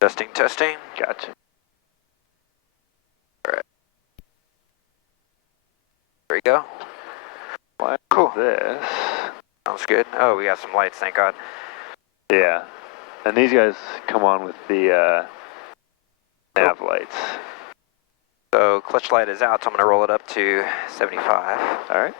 Testing, testing. Gotcha. All right. There you go. What Cool. this? Sounds good. Oh, we got some lights, thank God. Yeah. And these guys come on with the nav lights. So clutch light is out, so I'm going to roll it up to 75. All right.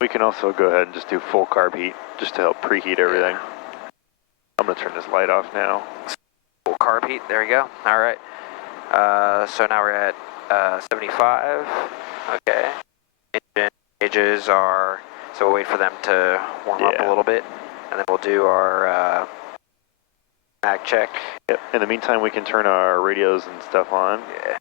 We can also go ahead and just do full carb heat, just to help preheat everything. I'm going to turn this light off now. Full carb heat, there you go. All right. So now we're at 75. Okay. Engine gauges are, so we'll wait for them to warm up a little bit, and then we'll do our mag check. Yep. In the meantime, we can turn our radios and stuff on. Yeah.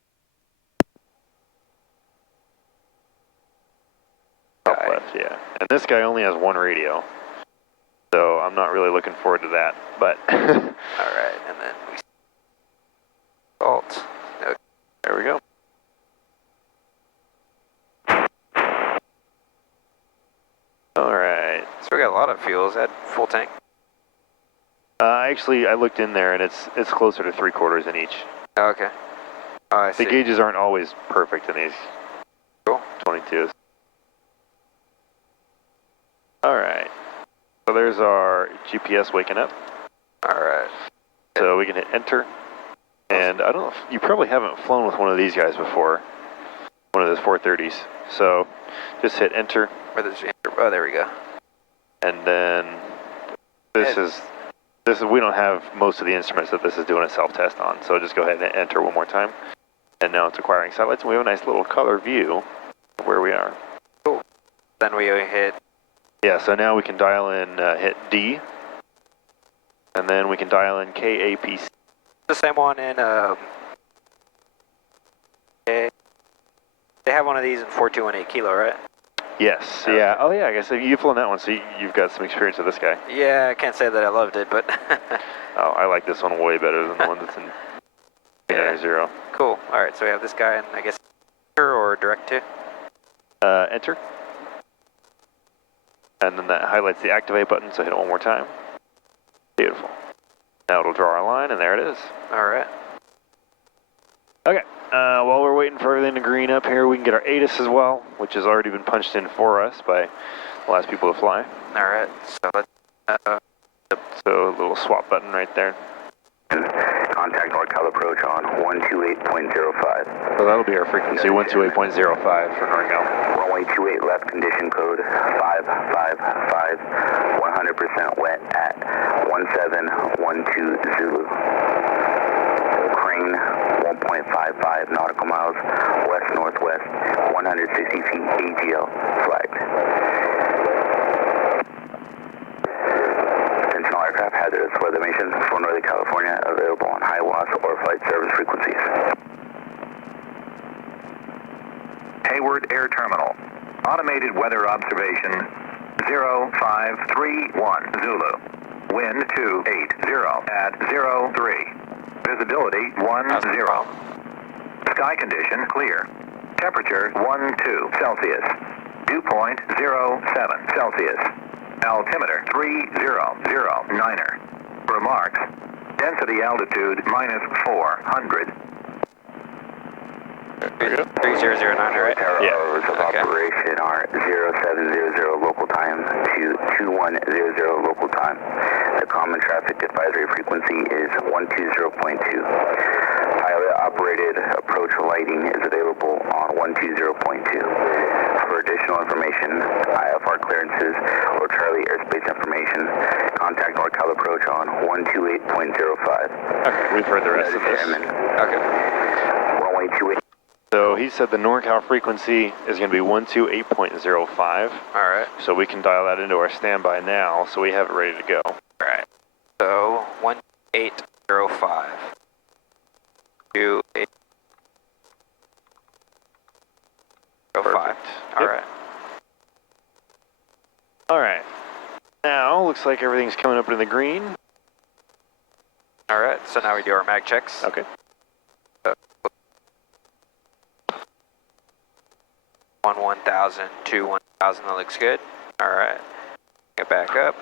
Top left, yeah. And this guy only has one radio, so I'm not really looking forward to that, but. All right, and then we salt. Okay. There we go. All right. So we got a lot of fuel. Is that full tank? Actually, I looked in there, and it's closer to 3/4 in each. Oh, okay. Oh, I see. The gauges aren't always perfect in these 22s. All right. So there's our GPS waking up. All right. So we can hit enter. And I don't know if you probably haven't flown with one of these guys before, one of those 430s. So just hit enter. Where there's enter? Oh, there we go. And then this is we don't have most of the instruments that this is doing a self-test on. So just go ahead and enter one more time. And now it's acquiring satellites, and we have a nice little color view of where we are. Cool. Then we hit. Yeah, so now we can dial in, hit D, and then we can dial in KAPC. The same one in, they have one of these in 4218 kilo, right? Yes, yeah. Oh yeah, I guess you've flown that one, so you've got some experience with this guy. Yeah, I can't say that I loved it, but. Oh, I like this one way better than the one that's in 0. Cool. All right, so we have this guy, and I guess enter or direct to. Enter. And then that highlights the activate button, so hit it one more time. Beautiful. Now it'll draw our line, and there it is. All right. Okay, while we're waiting for everything to green up here, we can get our ATIS as well, which has already been punched in for us by the last people to fly. All right, so let's... So a little swap button right there. Contact NorCal approach on 128.05. So that'll be our frequency, 128.05 for NorCal. Runway 28 left, condition code 555, 100% wet at 1712 Zulu. Crane 1.55 nautical miles, west-northwest, 160 feet AGL, flagged. Sentinel aircraft hazardous weather mission for Northern California, available on high WAS or flight service frequencies. Hayward Air Terminal. Automated weather observation 0531 Zulu. Wind 280 at 03. Visibility 10. Sky condition clear. Temperature 12 Celsius. Dew point 07 Celsius. Altimeter 3009er. Remarks. Density altitude -400. 3009, right? Hours of operation are 0700 local time to 2100 local time. The common traffic advisory frequency is 120.2. Pilot operated approach lighting is available on 120.2. For additional information, IFR clearances, or Charlie airspace information, contact NorCal approach on 128.05. Okay, we've heard the rest of this. Okay. Runway 28. So he said the NorCal frequency is going to be 128.05. All right. So we can dial that into our standby now, so we have it ready to go. All right. So 1805. 2805. All right. All right. Now, looks like everything's coming up in the green. All right. So now we do our mag checks. Okay. 1000, 2, 1. 1,000, that looks good. All right, get back up.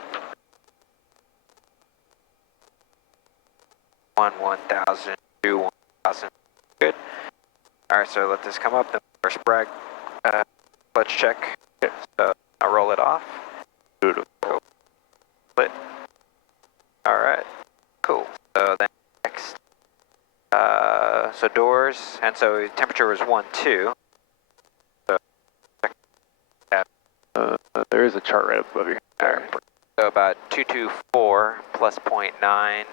1,000, 2, 1,000, good. All right, so let this come up, then first brag, clutch check. Okay, so I'll roll it off. Beautiful. Split. All right, cool. So then next, so doors, and so temperature was 1-2. So there is a chart right above your head. So about 224 plus 0.9,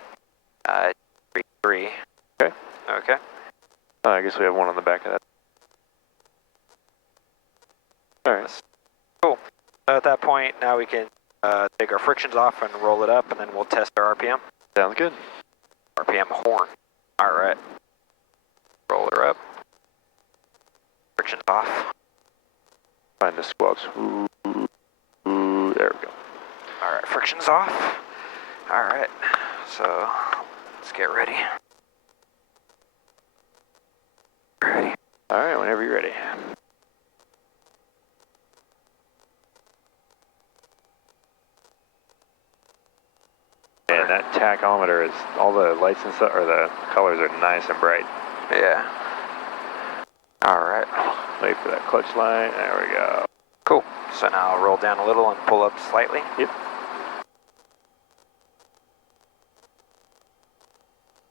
33. Okay. Okay. I guess we have one on the back of that. All right. Cool. So at that point, now we can take our frictions off and roll it up, and then we'll test our RPM. Sounds good. RPM horn. All right. Roll her up. Frictions off. Find the squelch. Ooh, ooh, there we go. All right, frictions off. All right, so let's get ready. Ready. All right, whenever you're ready. And that tachometer is, all the lights and stuff, or the colors are nice and bright. Yeah. All right. Wait for that clutch line. There we go. Cool. So now I'll roll down a little and pull up slightly. Yep.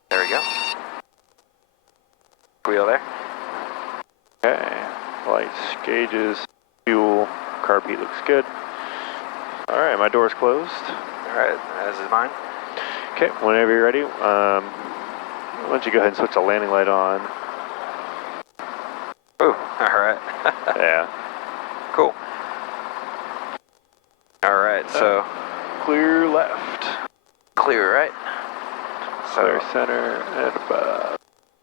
There we go. Wheel there. Okay. Lights, gauges, fuel, carb heat looks good. All right, my door's closed. All right, as is mine. Okay, whenever you're ready, why don't you go ahead and switch the landing light on. Ooh, all right. Yeah. Cool. All right, so Clear left. clear, right? So Clear center and above.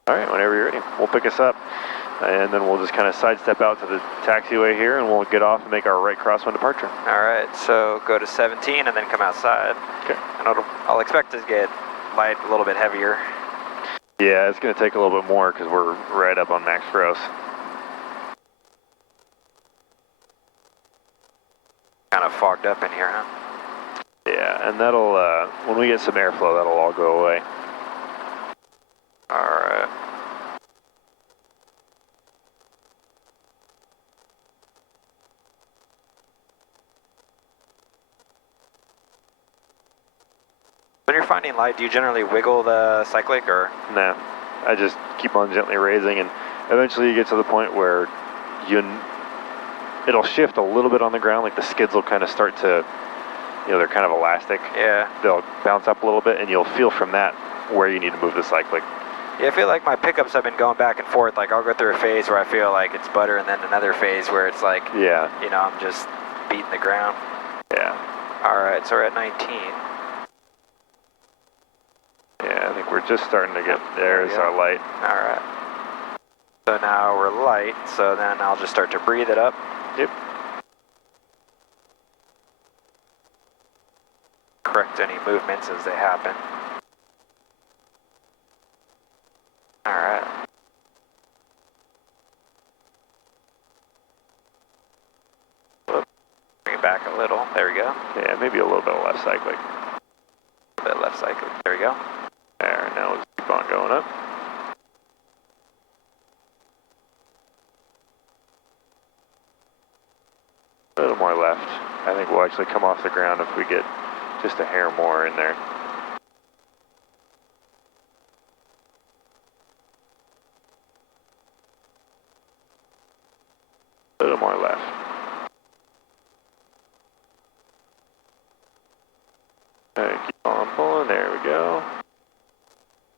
All right, whenever you're ready, we'll pick us up, and then we'll just kind of sidestep out to the taxiway here, and we'll get off and make our right crosswind departure. all right, so go to 17 and then come outside. Okay. And I'll expect to get light a little bit heavier. Yeah, it's going to take a little bit more because we're right up on max gross. Kind of fogged up in here, huh? Yeah, and that'll, when we get some airflow, that'll all go away. All right. When you're finding light, do you generally wiggle the cyclic or? No, I just keep on gently raising, and eventually you get to the point where it'll shift a little bit on the ground, like the skids will kind of start to, they're kind of elastic. Yeah. They'll bounce up a little bit, and you'll feel from that where you need to move the cyclic. Yeah, I feel like my pickups have been going back and forth. Like I'll go through a phase where I feel like it's butter, and then another phase where it's like, Yeah. I'm just beating the ground. Yeah. All right, so we're at 19. Yeah, I think we're just starting to get, there's our light. All right. So now we're light, so then I'll just start to breathe it up. Yep. Correct any movements as they happen. All right. Whoop. Bring it back a little. There we go. Yeah, maybe a little bit of left cyclic. A bit left cyclic. There we go. There, now we'll just keep on going up. A little more left. I think we'll actually come off the ground if we get just a hair more in there. A little more left. Okay, keep on pulling. There we go.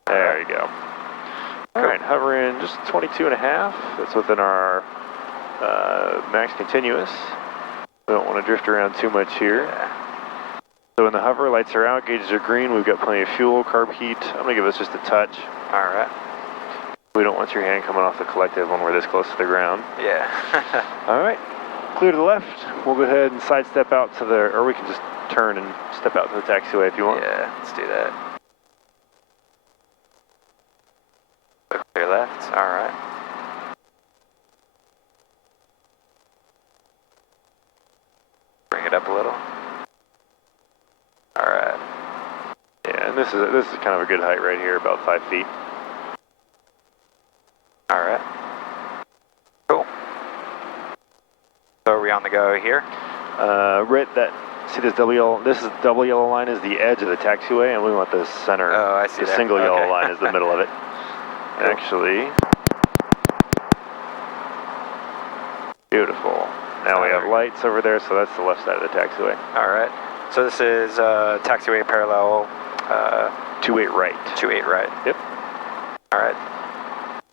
There you go. All right, hovering just 22.5. That's within our max continuous. We don't want to drift around too much here. Yeah. So when the hover lights are out, gauges are green, we've got plenty of fuel, carb heat. I'm going to give us just a touch. All right. We don't want your hand coming off the collective when we're this close to the ground. Yeah. All right, clear to the left. We'll go ahead and sidestep out to the, or we can just turn and step out to the taxiway if you want. Yeah, let's do that. Clear left. All right. bring it up a little. All right. Yeah, and this is kind of a good height right here, about 5 feet. All right. Cool. So are we on the go here? Right, see this double yellow? This is double yellow line is the edge of the taxiway, and we want the center. Oh, I see the there. single yellow Okay. line is the middle of it. Cool. Actually, beautiful. Now we have lights over there, so that's the left side of the taxiway. All right. So this is taxiway parallel. 28 right. 28 right. Yep. All right.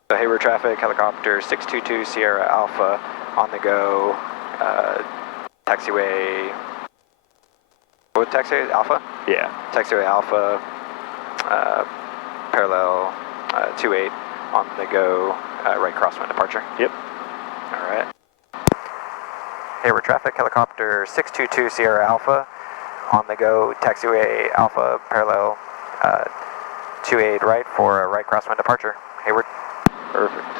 So Hayward traffic, helicopter 622 Sierra Alpha on the go. Taxiway. What taxiway? Alpha? Yeah. Taxiway Alpha. Parallel 28 on the go. Right crosswind departure. Yep. All right. Hayward traffic, helicopter 622 Sierra Alpha on the go. Taxiway Alpha parallel 28 right for a right crosswind departure. Hayward. Perfect.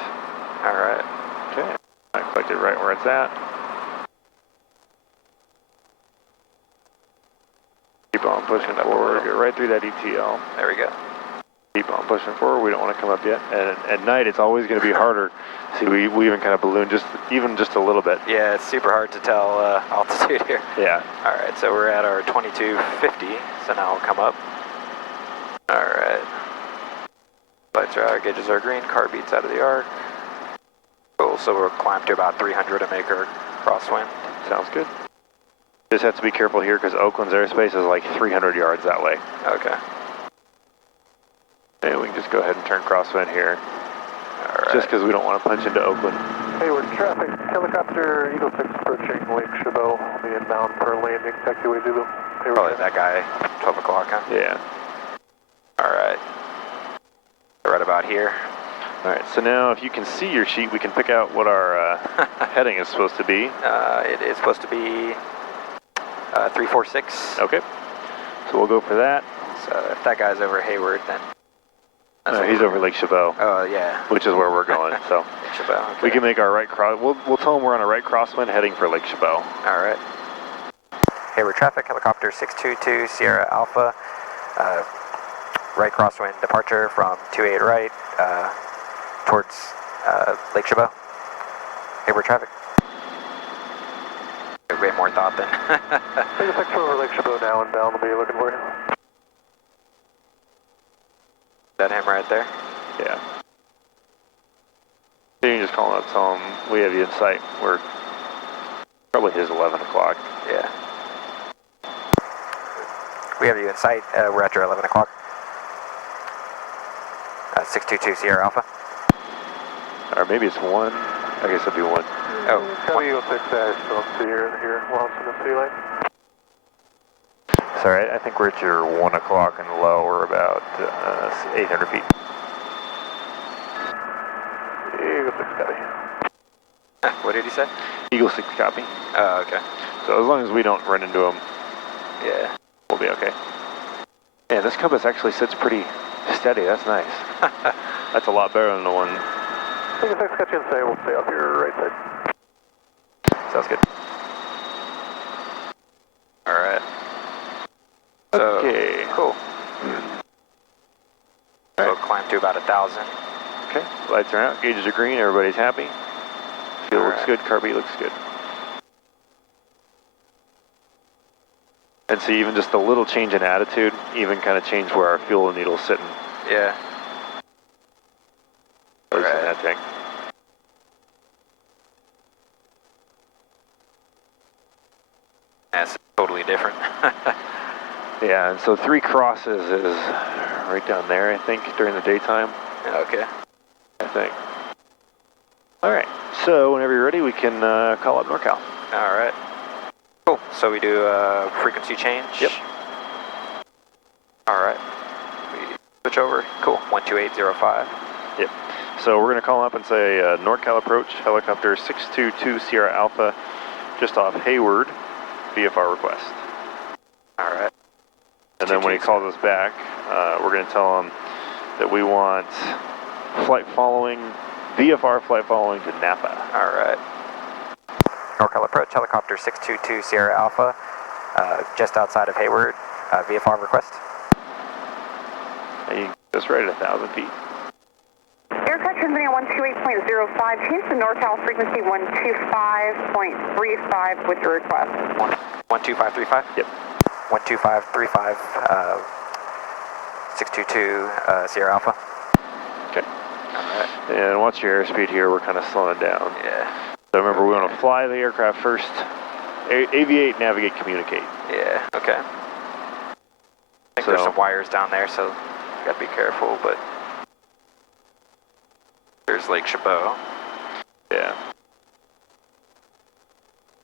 All right. Okay. I clicked it right where it's at. Keep on pushing forward. Go right through that ETL. There we go. Keep on pushing forward. We don't want to come up yet. And at night, it's always going to be harder. See, we even kind of balloon just a little bit. Yeah, it's super hard to tell altitude here. Yeah. All right, so we're at our 2250, so now we'll come up. All right. Lights are out, gauges are green, car beats out of the arc. Cool, so we'll climb to about 300 to make our crosswind. Sounds good. Just have to be careful here because Oakland's airspace is like 300 yards that way. Okay. And we can just go ahead and turn crosswind here. All right. Just because we don't want to punch into Oakland. Hayward traffic, helicopter Eagle 6 approaching Lake Chabot, the inbound per landing, taxiway Zulu. Hayward Probably that guy, 12 o'clock, huh? Yeah. All right. Right about here. All right, so now if you can see your sheet, we can pick out what our heading is supposed to be. It is supposed to be 346. Okay. So we'll go for that. So if that guy's over Hayward, then... He's over Lake Chabot. Oh, yeah. Which is where we're going, so... Lake Chabot, okay. We can make our right cross... We'll tell them we're on a right crosswind heading for Lake Chabot. All right. Hayward traffic, helicopter 622 Sierra Alpha. Right crosswind departure from 28 right towards Lake Chabot. Hayward traffic. Way more thought than... Take a picture over Lake Chabot now, inbound will be looking for you. Is that him right there? Yeah. You can just call him up, tell him we have you in sight. We're probably his 11 o'clock. Yeah. We have you in sight. We're at your 11 o'clock. 622 Sierra Alpha. Or maybe it's 1. I guess it'll be 1. Oh, Eagle 6 dash, so I'm here while it's in the sea line. Sorry, I think we're at your 1 o'clock and low. We're about 800 feet. Eagle 6 copy. What did he say? Eagle 6 copy. Oh, okay. So as long as we don't run into them, Yeah. we'll be okay. Yeah, this compass actually sits pretty steady. That's nice. That's a lot better than the one. Eagle 6 got you in sight, we'll stay off your right side. Sounds good. All right. So, Okay. cool. So climb to about 1,000. Okay, lights are out, gauges are green, everybody's happy. Fuel looks good, car beat looks good. And see, even just a little change in attitude, even kind of changed where our fuel needle's sitting. Yeah. Or in Right. that tank. That's totally different. Yeah, and so 3 crosses is right down there, I think, during the daytime. Okay. I think. All right, so whenever you're ready, we can call up NorCal. All right. Cool. So we do frequency change? Yep. All right. We switch over. Cool. 12805. Yep. So we're going to call up and say NorCal approach, helicopter 622 Sierra Alpha, just off Hayward, VFR request. All right. And then when he calls us back, we're going to tell him that we want VFR flight following to Napa. All right. NorCal approach, helicopter 622 Sierra Alpha, just outside of Hayward, VFR request. You just right at 1,000 feet. Aircraft transmitting 128.05, change to NorCal frequency 125.35 with your request. 12535? Yep. 12535, 622 Sierra Alpha. Okay. Alright. And once your airspeed here, we're kind of slowing down. Yeah. So remember, we want to fly the aircraft first, aviate, navigate, communicate. Yeah, okay. I think there's some wires down there, so you gotta be careful, but there's Lake Chabot. Yeah.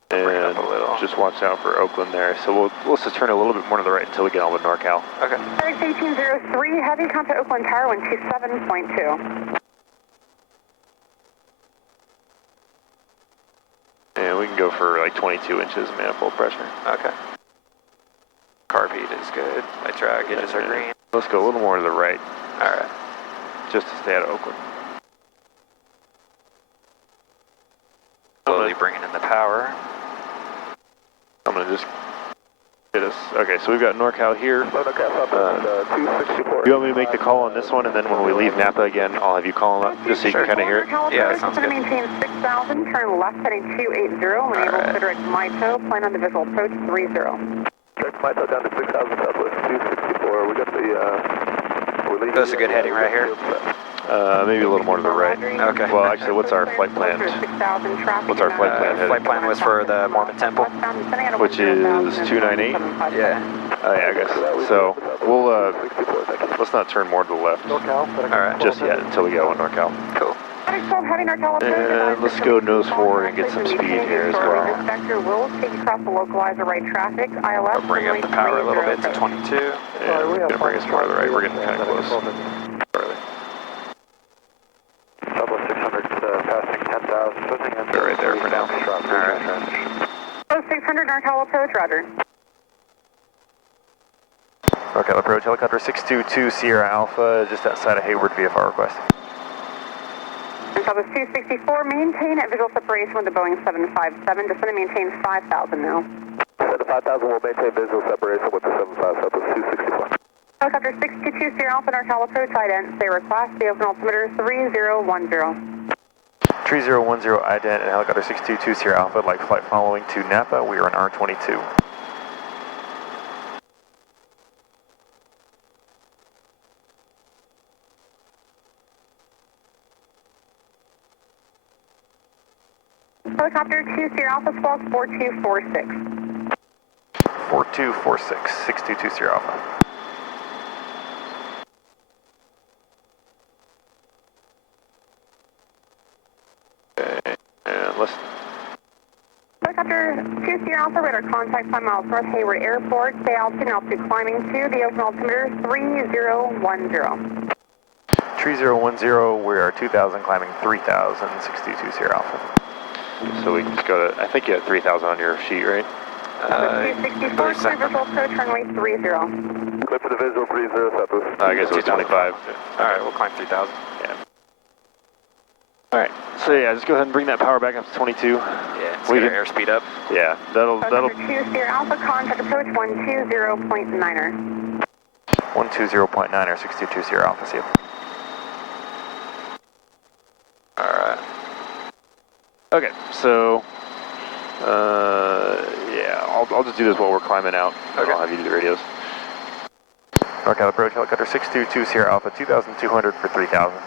Bring it up a little. Just watch out for Oakland there. So we'll just turn a little bit more to the right until we get on with NorCal. Okay. Target 1803, heavy contact Oakland Tower 127.2. And we can go for like 22 inches manifold pressure. Okay. Carb heat is good. Light drag gauges are green. Let's go a little more to the right. Alright. Just to stay out of Oakland. Slowly bringing in the power. I'm going to just get us. Okay, so we've got NorCal here. 264. You want me to make the call on this one, and then when we leave Napa again, I'll have you call them up just so you can kind of hear it? Yeah, that sounds good. Maintain 6,000, turn left heading 280, enable to direct Mito, plan on the visual approach 30. Check Mito down to 6,000 Southwest 264. We got the, That's a good heading right here. Maybe a little more to the right. Okay. Well, actually, what's our flight plan? What's our flight plan heading? Flight plan was for the Mormon Temple. Which is 298? Yeah. Oh, yeah, I guess. So, we'll, let's not turn more to the left. Alright. Just yet, until we go on NorCal. Cool. And let's go nose forward and get some speed here as well. Instructor will take you across the localizer right traffic, ILS. I'll bring up the power a little bit to 22. And we're going to bring us more to the right. We're getting kind of close. Early. Southwest 600, passing 10,000. They're right there for now. Alright. 600 NorCal approach, roger. NorCal approach, helicopter 622 Sierra Alpha, just outside of Hayward, VFR request. Southwest 264, maintain at visual separation with the Boeing 757. Descend and maintain 5,000 now. Descend to 5,000, we'll maintain visual separation with the 75 Southwest 264. Helicopter 622 Sierra Alpha NorCal approach, ident, say request, the open altimeter 3010. 3010 ident and helicopter 622 Sierra Alpha, like flight following to Napa, we are on R22. Helicopter 2 Sierra Alpha, squawk 4246. 4246, 622 Sierra Alpha. Okay, and let's... Helicopter 2 Sierra Alpha, radar contact 5 miles north Hayward Airport. Stay altitude climbing to the open altimeter 3010. 3010, we are 2,000 climbing 3,000, 622 Sierra Alpha. So we can just go to, I think you had 3,000 on your sheet, right? 264, clear visual approach, runway 30. Clear for the visual 30, Southwest. I guess it was 25. Alright, we'll climb 3,000. Yeah. Alright, so yeah, just go ahead and bring that power back up to 22. Yeah, let's get our airspeed up. Yeah, that'll... Helicopter 2 Sierra Alpha, contact approach 120.9er. 120.9 or 622 Sierra Alpha, see you. Alright. Okay, so, yeah, I'll just do this while we're climbing out. Okay. I'll have you do the radios. NorCal approach, helicopter 622 Sierra Alpha, 2,200 for 3,000.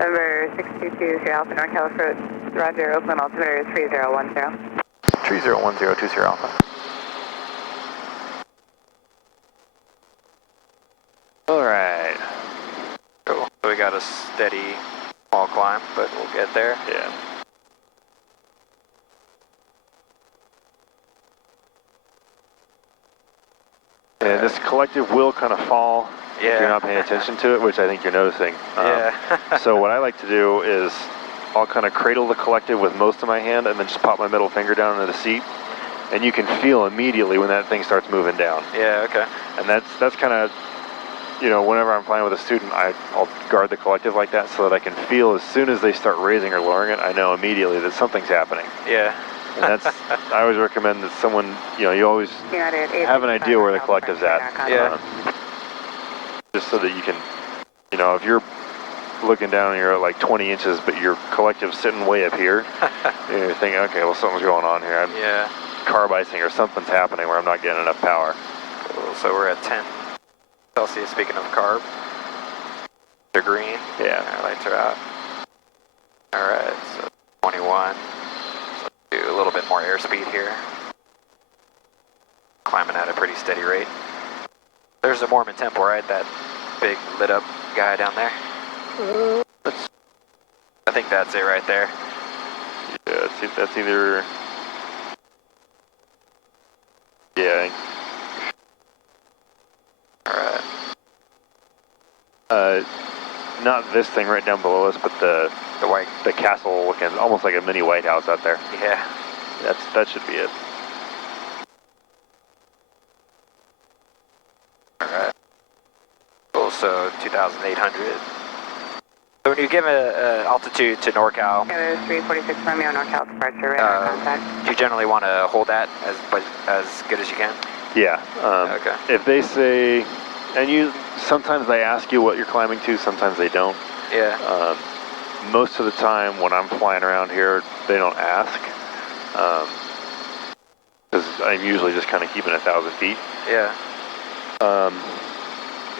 Number 622 Sierra Alpha, NorCal approach, roger, open altimeter 3010. 3010 Sierra Alpha. Alright. Cool. So we got a steady small climb, but we'll get there. Yeah. And this collective will kind of fall if you're not paying attention to it, which I think you're noticing. Yeah. So what I like to do is I'll kind of cradle the collective with most of my hand and then just pop my middle finger down into the seat. And you can feel immediately when that thing starts moving down. Yeah, okay. And that's kind of, you know, whenever I'm flying with a student, I'll guard the collective like that so that I can feel as soon as they start raising or lowering it, I know immediately that something's happening. Yeah. And that's, I always recommend that someone, you know, you always have an idea where the collective's at. Yeah. Just so that you can, you know, if you're looking down and you're at like 20 inches, but your collective's sitting way up here, you're thinking, okay, well, something's going on here. Yeah. Carb icing or something's happening where I'm not getting enough power. Cool. So we're at 10 Celsius, speaking of carb. They're green. Yeah. Our lights are out. All right, so 21. So let's do a little bit more airspeed here. Climbing at a pretty steady rate. There's the Mormon temple, right? That big lit up guy down there. I think that's it right there. Yeah, that's either... Yeah. Alright. Not this thing right down below us, but the castle looking, almost like a mini White House out there. Yeah. That should be it. Alright. Cool, so 2,800. So when you give an altitude to NorCal, 346 Romeo, NorCal departure, radar contact. do you generally want to hold that as good as you can? Yeah. Okay. If they say, and sometimes they ask you what you're climbing to, sometimes they don't. Yeah. Most of the time when I'm flying around here, they don't ask. Because I'm usually just kind of keeping 1,000 feet. Yeah.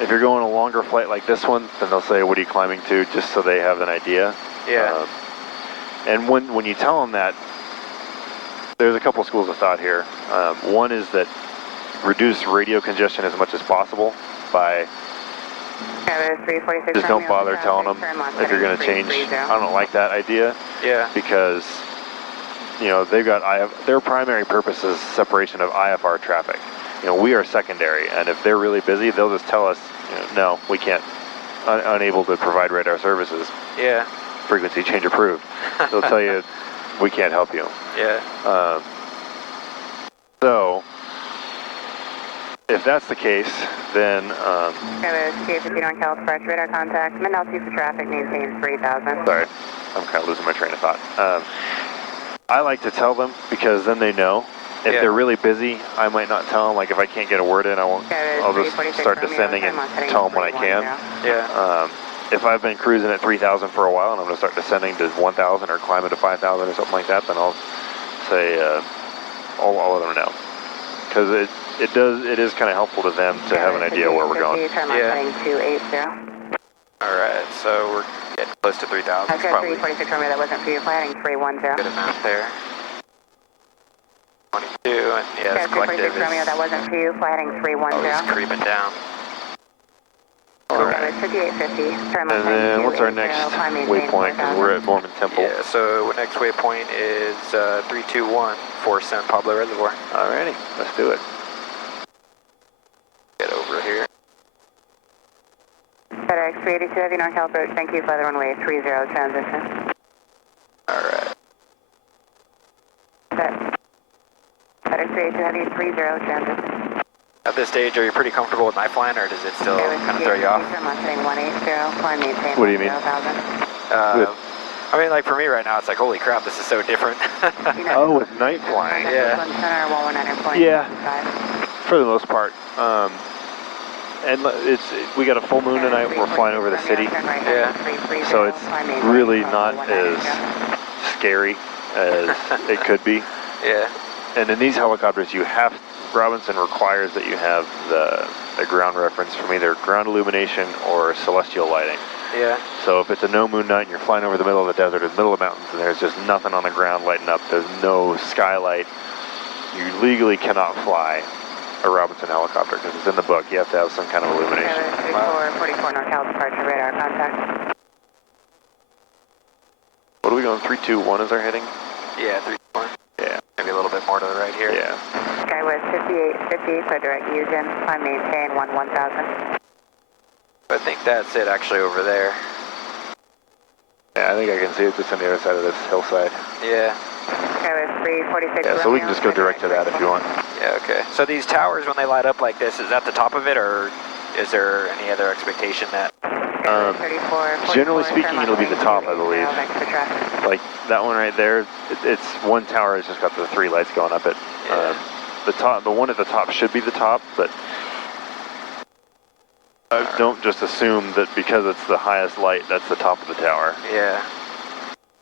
If you're going a longer flight like this one, then they'll say, what are you climbing to, just so they have an idea. Yeah. And when you tell them that, there's a couple schools of thought here. One is that reduce radio congestion as much as possible by just don't bother telling them if you're going to change. I don't like that idea. Yeah. Because, you know, they've got their primary purpose is separation of IFR traffic. You know, we are secondary, and if they're really busy, they'll just tell us, you know, no, we can't, unable to provide radar services. Yeah. Frequency change approved. They'll tell you, we can't help you. Yeah. So, if that's the case, then... NorCal departure, radar contact, mid-altitude for traffic, maintain 3,000. Sorry, I'm kind of losing my train of thought. I like to tell them, because then they know. If they're really busy, I might not tell them. Like if I can't get a word in, I'll just start descending and tell them when I can. Yeah. If I've been cruising at 3,000 for a while and I'm going to start descending to 1,000 or climbing to 5,000 or something like that, then I'll say, I'll let them know. Because it is kind of helpful to them to have an idea where we're going. Yeah. Alright, so we're getting close to 3,000. Okay, 346 Romeo, that wasn't for you, flying 310. Good amount there. 22, and yeah, it's collective. Romeo, that wasn't for you, flying 310. Oh, it's creeping down. Alright. 5850. And then what's our next waypoint? Because we're at Mormon Temple. Yeah, so our next waypoint is 321 for San Pablo Reservoir. Alrighty, let's do it. Get over here. FedEx 382 Heavy NorCal approach, thank you, fly the runway 30 transition. Alright. FedEx 382 Heavy 30 transition. At this stage, are you pretty comfortable with night flying, or does it still kind of throw you off? What do you mean? I mean, like for me right now, it's like, holy crap, this is so different. Oh, with night flying. Yeah. Yeah. For the most part. And we got a full moon tonight. We're flying over the city. Yeah. So it's really not as scary as it could be. Yeah. And in these helicopters, Robinson requires that you have the ground reference from either ground illumination or celestial lighting. Yeah. So if it's a no moon night and you're flying over the middle of the desert, in the middle of the mountains, and there's just nothing on the ground lighting up, there's no skylight, you legally cannot fly a Robinson helicopter because it's in the book. You have to have some kind of illumination. 44 NorCal departure, radar contact. What are we going? 321 is our heading? Yeah, 321. Yeah. Maybe a little bit more to the right here. Yeah. Skywest 5850, so direct Eugen, climb maintain 1000. I think that's it actually over there. Yeah, I think I can see it just on the other side of this hillside. Yeah. Skywest 346. Yeah, so we can just go direct to that if you want. Yeah, okay. So these towers, when they light up like this, is that the top of it, or is there any other expectation that? Generally speaking, it'll be the top, I believe. Like that one right there, it's one tower has just got the 3 lights going up it. Yeah. The one at the top should be the top, but don't just assume that because it's the highest light, that's the top of the tower. Yeah.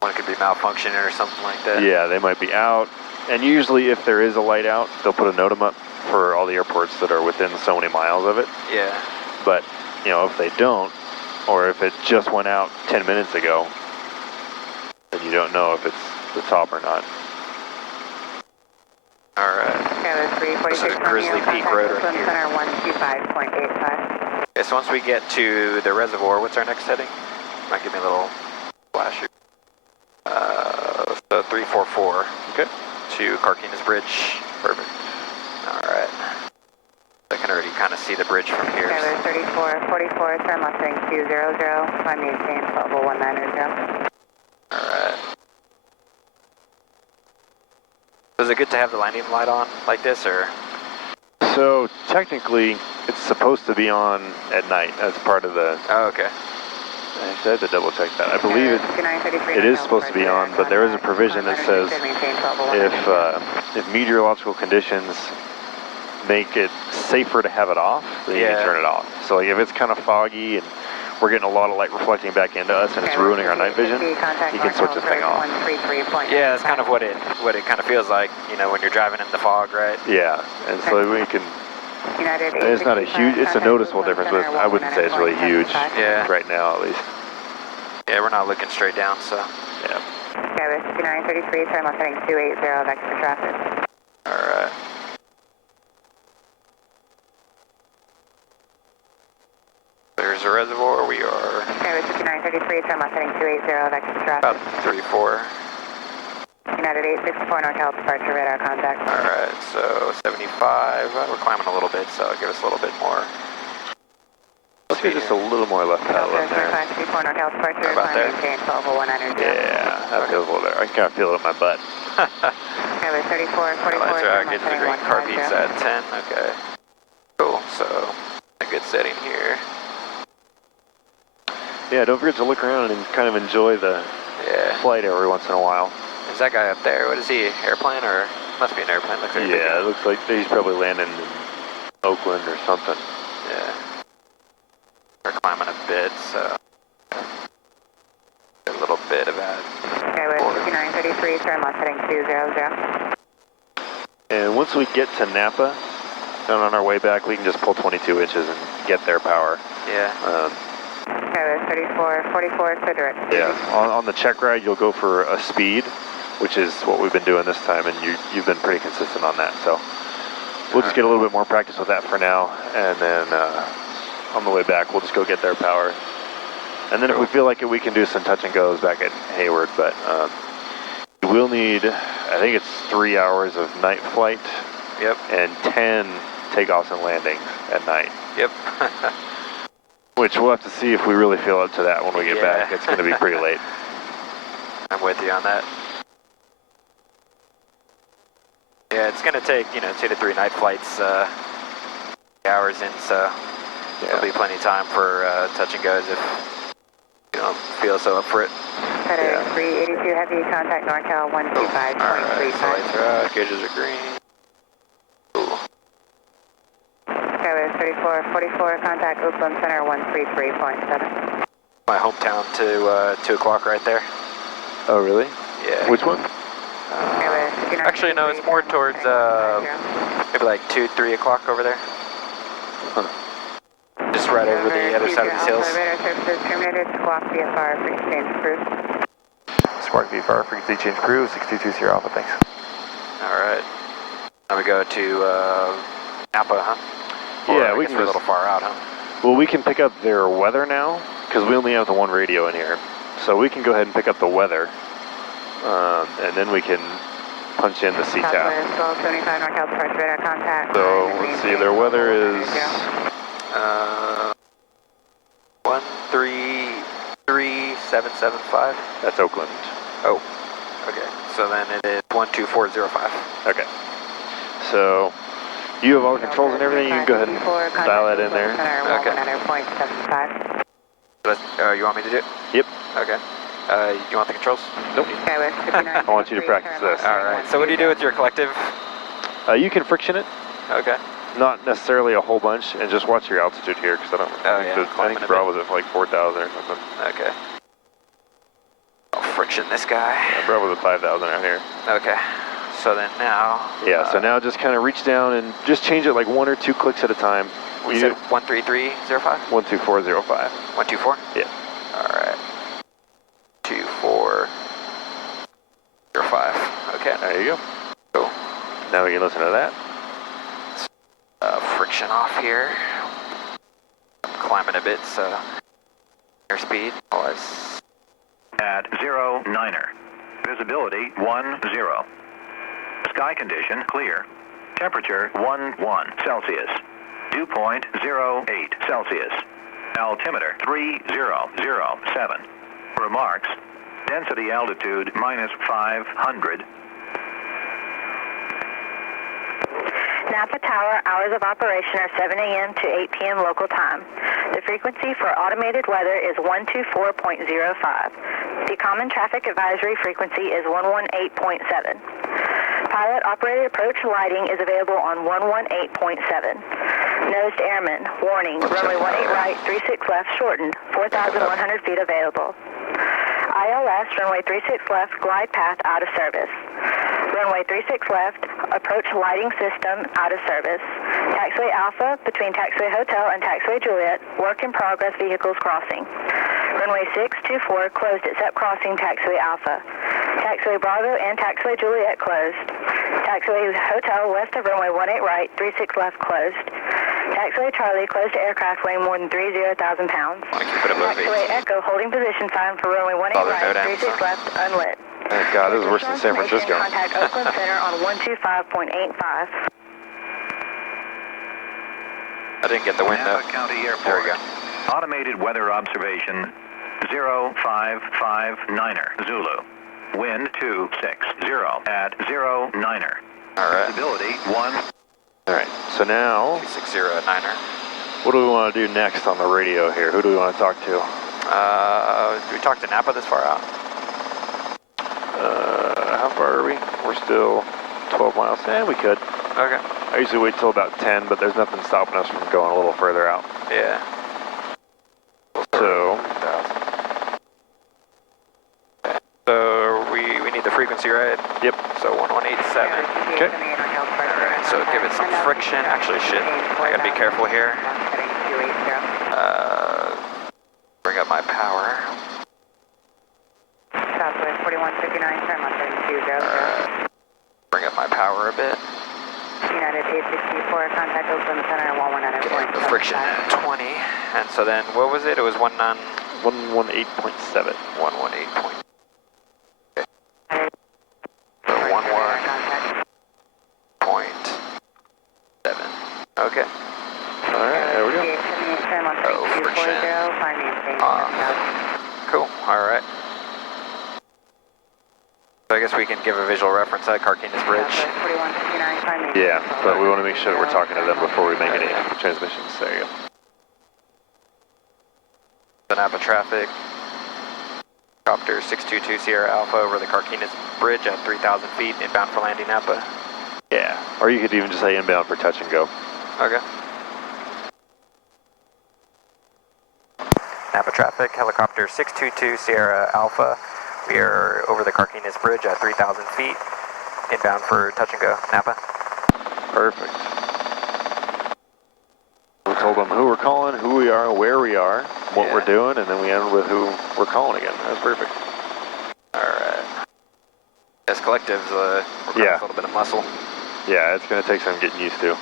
One could be malfunctioning or something like that. Yeah, they might be out. And usually if there is a light out, they'll put a NOTAM up for all the airports that are within so many miles of it. Yeah. But, you know, if they don't, or if it just went out 10 minutes ago, then you don't know if it's the top or not. Alright. This is Grizzly Peak Road right here. Center 125.85. Okay, so once we get to the reservoir, what's our next setting? Might give me a little flash here. So 344. Okay. To Carquinez Bridge. Perfect. Alright. I can already kind of see the bridge from here. Skyler 3444, turn left heading 200, climb maintain level 190. Alright. So is it good to have the landing light on like this, or? So technically, it's supposed to be on at night as part of the... Oh, okay. Actually, I have to double check that. I believe it is supposed to be on, but there is a provision that says if meteorological conditions make it safer to have it off, then you can turn it off. So like if it's kind of foggy and we're getting a lot of light reflecting back into us and it's ruining our night vision, you can switch the thing off. Yeah, that's kind of what it kind of feels like, you know, when you're driving in the fog, right? Yeah, and so we can... It's not a huge, it's a noticeable difference, but I wouldn't say it's really huge. Yeah. Right now, at least. Yeah, we're not looking straight down, so. Yeah. Skyler 5933, turn left heading 280, vector for traffic. Alright. There's a reservoir, we are... Skyler 5933, turn left heading 280, vector for traffic. About 34. United 864, NorCal departure, radar contact. Alright, so 75, we're climbing a little bit, so it'll give us a little bit more. Let's get just a little more left pedal in there. NorCal departure, About there? Yeah, that feels a little better. I can kind of feel it in my butt. Skyler 3444, Lights are out, get to the green, car beats at 10, okay. Cool, so a good setting here. Yeah, don't forget to look around and kind of enjoy the flight every once in a while. Is that guy up there? What is he? Airplane or? Must be an airplane. Looks like it looks like he's probably landing in Oakland or something. Yeah. We're climbing a bit, so a little bit of that. Skyway 5933, turn left heading 200. And once we get to Napa, then on our way back, we can just pull 22 inches and get their power. Yeah. Skyway 3444, clear direct. Yeah. On the check ride, you'll go for a speed, which is what we've been doing this time, and you've been pretty consistent on that. So we'll just get a little bit more practice with that for now, and then on the way back, we'll just go get their power. And then if we feel like it, we can do some touch and goes back at Hayward, but we will need, I think it's 3 hours of night flight. Yep. And 10 takeoffs and landings at night. Yep. Which we'll have to see if we really feel up to that when we get back. It's going to be pretty late. I'm with you on that. Yeah, it's going to take, 2 to 3 night flights, hours in, so there'll be plenty of time for touch and goes if you don't feel so up for it. FedEx 382 Heavy, contact NorCal 125.35. Alright, so lights are out, gauges are green. Cool. Skyway 3444, contact Oakland Center 133.7. My hometown to 2 o'clock right there. Oh, really? Yeah. Which one? Actually, no, it's more towards maybe like 2, 3 o'clock over there. Huh. Just right over the other side of these hills. Radar services terminated. Squawk VFR, frequency change crew. Squawk VFR, frequency change crew, 6220 Alpha, thanks. Alright. Now we go to Napa, huh? Yeah, we can we're a little far out, huh? Well, we can pick up their weather now, because we only have the one radio in here. So we can go ahead and pick up the weather, and then we can punch in the CTAP. 1275 NorCal departure radar contact. So let's see, their weather is 133775. That's Oakland. Oh, okay. So then it is 12405. Okay. So You have all the controls and everything. You can go ahead and dial that in there. Okay. You want me to do it? Yep. Okay. You want the controls? Nope. I want you to practice this. All right. So what do you do with your collective? You can friction it. Okay. Not necessarily a whole bunch, and just watch your altitude here, because I don't. I think Bravo's at like 4,000 or something. Okay. I'll friction this guy. Yeah, Bravo's at 5,000 out here. Okay. So then now. Yeah. So now just kind of reach down and just change it like 1 or 2 clicks at a time. We said 13305. 12405. 124. Yeah. All right. 2405. Okay. There you go. Cool. Now we can listen to that. Friction off here. I'm climbing a bit, so airspeed was at 09er. Visibility 10. Sky condition clear. Temperature 11 Celsius. Dew point 08 Celsius. Altimeter 3007. Remarks. Density altitude minus 500. Napa Tower, hours of operation are 7 a.m. to 8 p.m. local time. The frequency for automated weather is 124.05. The common traffic advisory frequency is 118.7. Pilot operated approach lighting is available on 118.7. Nose to airman, warning, runway 18 right, 36 left, shortened, 4,100 feet available. ILS, runway 36 left, glide path out of service. Runway 36 left, approach lighting system out of service. Taxiway Alpha between Taxiway Hotel and Taxiway Juliet, work in progress vehicles crossing. Runway 624 closed except crossing Taxiway Alpha. Taxiway Bravo and Taxiway Juliet closed. Taxiway Hotel west of runway 18 right, 36 left closed. Taxiway Charlie closed to aircraft weighing more than 30,000 pounds. Taxiway Echo holding position sign for runway 18 right, 36 left, unlit. Thank God, this is worse than San Francisco. Contact Oakland Center on 125.85. I didn't get the wind though. Napa County Airport. There we go. Automated weather observation 0559er Zulu. Wind 260 at 09er. All right. Visibility 1. All right. So now, 260 at 9er. what do we want to do next on the radio here? Who do we want to talk to? Do we talk to Napa this far out? How far are we? We're still 12 miles. We could. Okay. I usually wait till about 10, but there's nothing stopping us from going a little further out. Yeah. So, we need the frequency, right? yep. So 1187. Okay. Alright, so give it some friction. Actually, shit. I gotta be careful here. Bring up my power. Southwest 4159, turn left heading 200. Bring up my power a bit. United 864, contact Oakland Center 119.7. The friction at 20. And so then, what was it? It was 118.7. 118. So 11.7. Okay. Alright, there we go. Oh, friction. Cool. Alright. So I guess we can give a visual reference at Carquinez Bridge. Yeah, but we want to make sure that we're talking to them before we make any transmissions. There you go. The Napa traffic. Copter 622 Sierra Alpha over the Carquinez Bridge at 3,000 feet, inbound for landing Napa. Yeah, or you could even just say inbound for touch and go. Okay. Napa traffic, helicopter 622 Sierra Alpha. We are over the Carquinez Bridge at 3,000 feet, inbound for touch and go, Napa. Perfect. We told them who we're calling, who we are, where we are, what we're doing, and then we ended with who we're calling again. That's perfect. Alright. This collective's a little bit of muscle. Yeah, it's going to take some getting used to.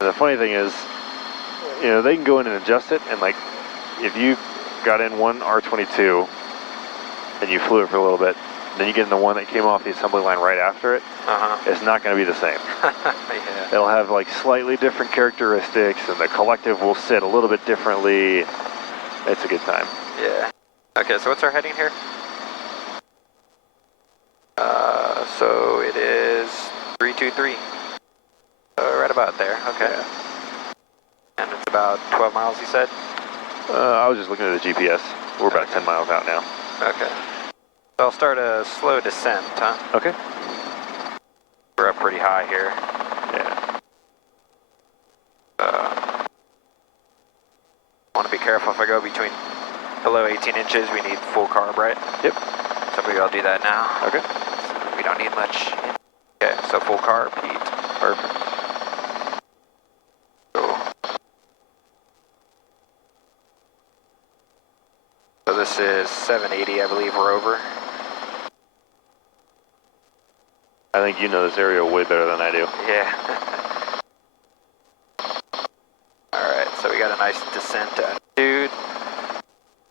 And the funny thing is, you know, they can go in and adjust it, and like, if you got in one R22 and you flew it for a little bit, then you get in the one that came off the assembly line right after it, it's not going to be the same. Yeah. It'll have like slightly different characteristics, and the collective will sit a little bit differently. It's a good time. Yeah. Okay, so what's our heading here? So it is 323. about there, okay. Yeah. And it's about 12 miles, you said? I was just looking at the GPS. We're about 10 miles out now. Okay. So I'll start a slow descent, huh? Okay. We're up pretty high here. Yeah. I want to be careful if I go between below 18 inches, we need full carb, right? Yep. So maybe I'll do that now. Okay. So we don't need much. Okay, so full carb, heat. Perfect. Cool. So this is 780, I believe we're over. I think you know this area way better than I do. Yeah. Alright, so we got a nice descent to altitude.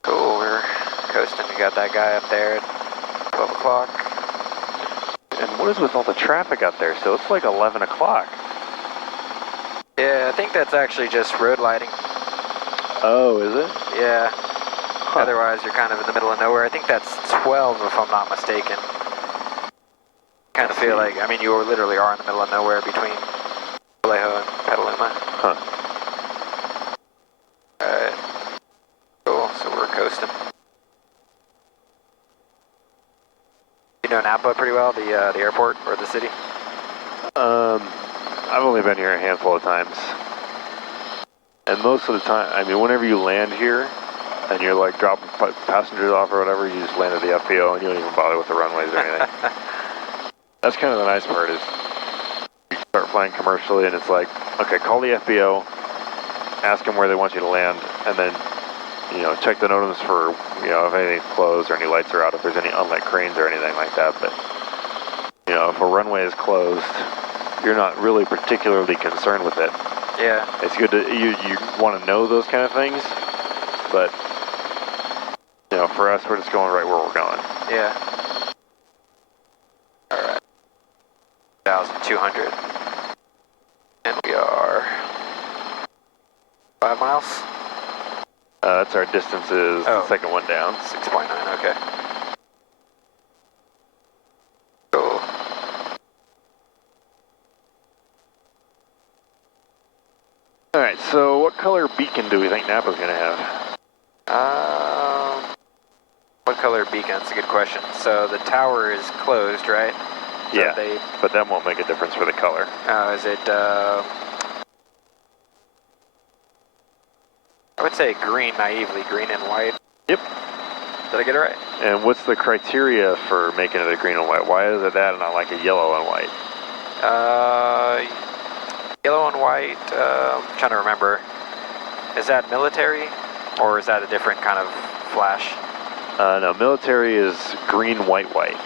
Cool, we're coasting. We got that guy up there at 12 o'clock. And what is with all the traffic out there? So it's like 11 o'clock. Yeah, I think that's actually just road lighting. Oh, is it? Yeah. Huh. Otherwise, you're kind of in the middle of nowhere. I think that's 12, if I'm not mistaken. Kind of feel like, I mean, you literally are in the middle of nowhere between Vallejo and Petaluma. Huh. Alright. Cool, so we're coasting. You know Napa pretty well, the airport or the city? I've only been here a handful of times. And most of the time, I mean, whenever you land here, and you're like dropping passengers off or whatever, you just land at the FBO and you don't even bother with the runways or anything. That's kind of the nice part is you start flying commercially and it's like, okay, call the FBO, ask them where they want you to land, and then, you know, check the notice for, you know, if anything's closed or any lights are out, if there's any unlit cranes or anything like that. But, you know, if a runway is closed, you're not really particularly concerned with it. Yeah. It's good to, you want to know those kind of things, but, you know, for us, we're just going right where we're going. Yeah. Alright. 1,200. And we are 5 miles? That's our distances, the second one down. 6.9, okay. Cool. Alright, so what color beacon do we think Napa's going to have? What color beacon? That's a good question. So the tower is closed, right? So Yeah, but that won't make a difference for the color. Is it, I would say green naively, green and white. Yep. Did I get it right? And what's the criteria for making it a green and white? Why is it that and not like a yellow and white? Yellow and white, I'm trying to remember. Is that military or is that a different kind of flash? No, military is green, white, white.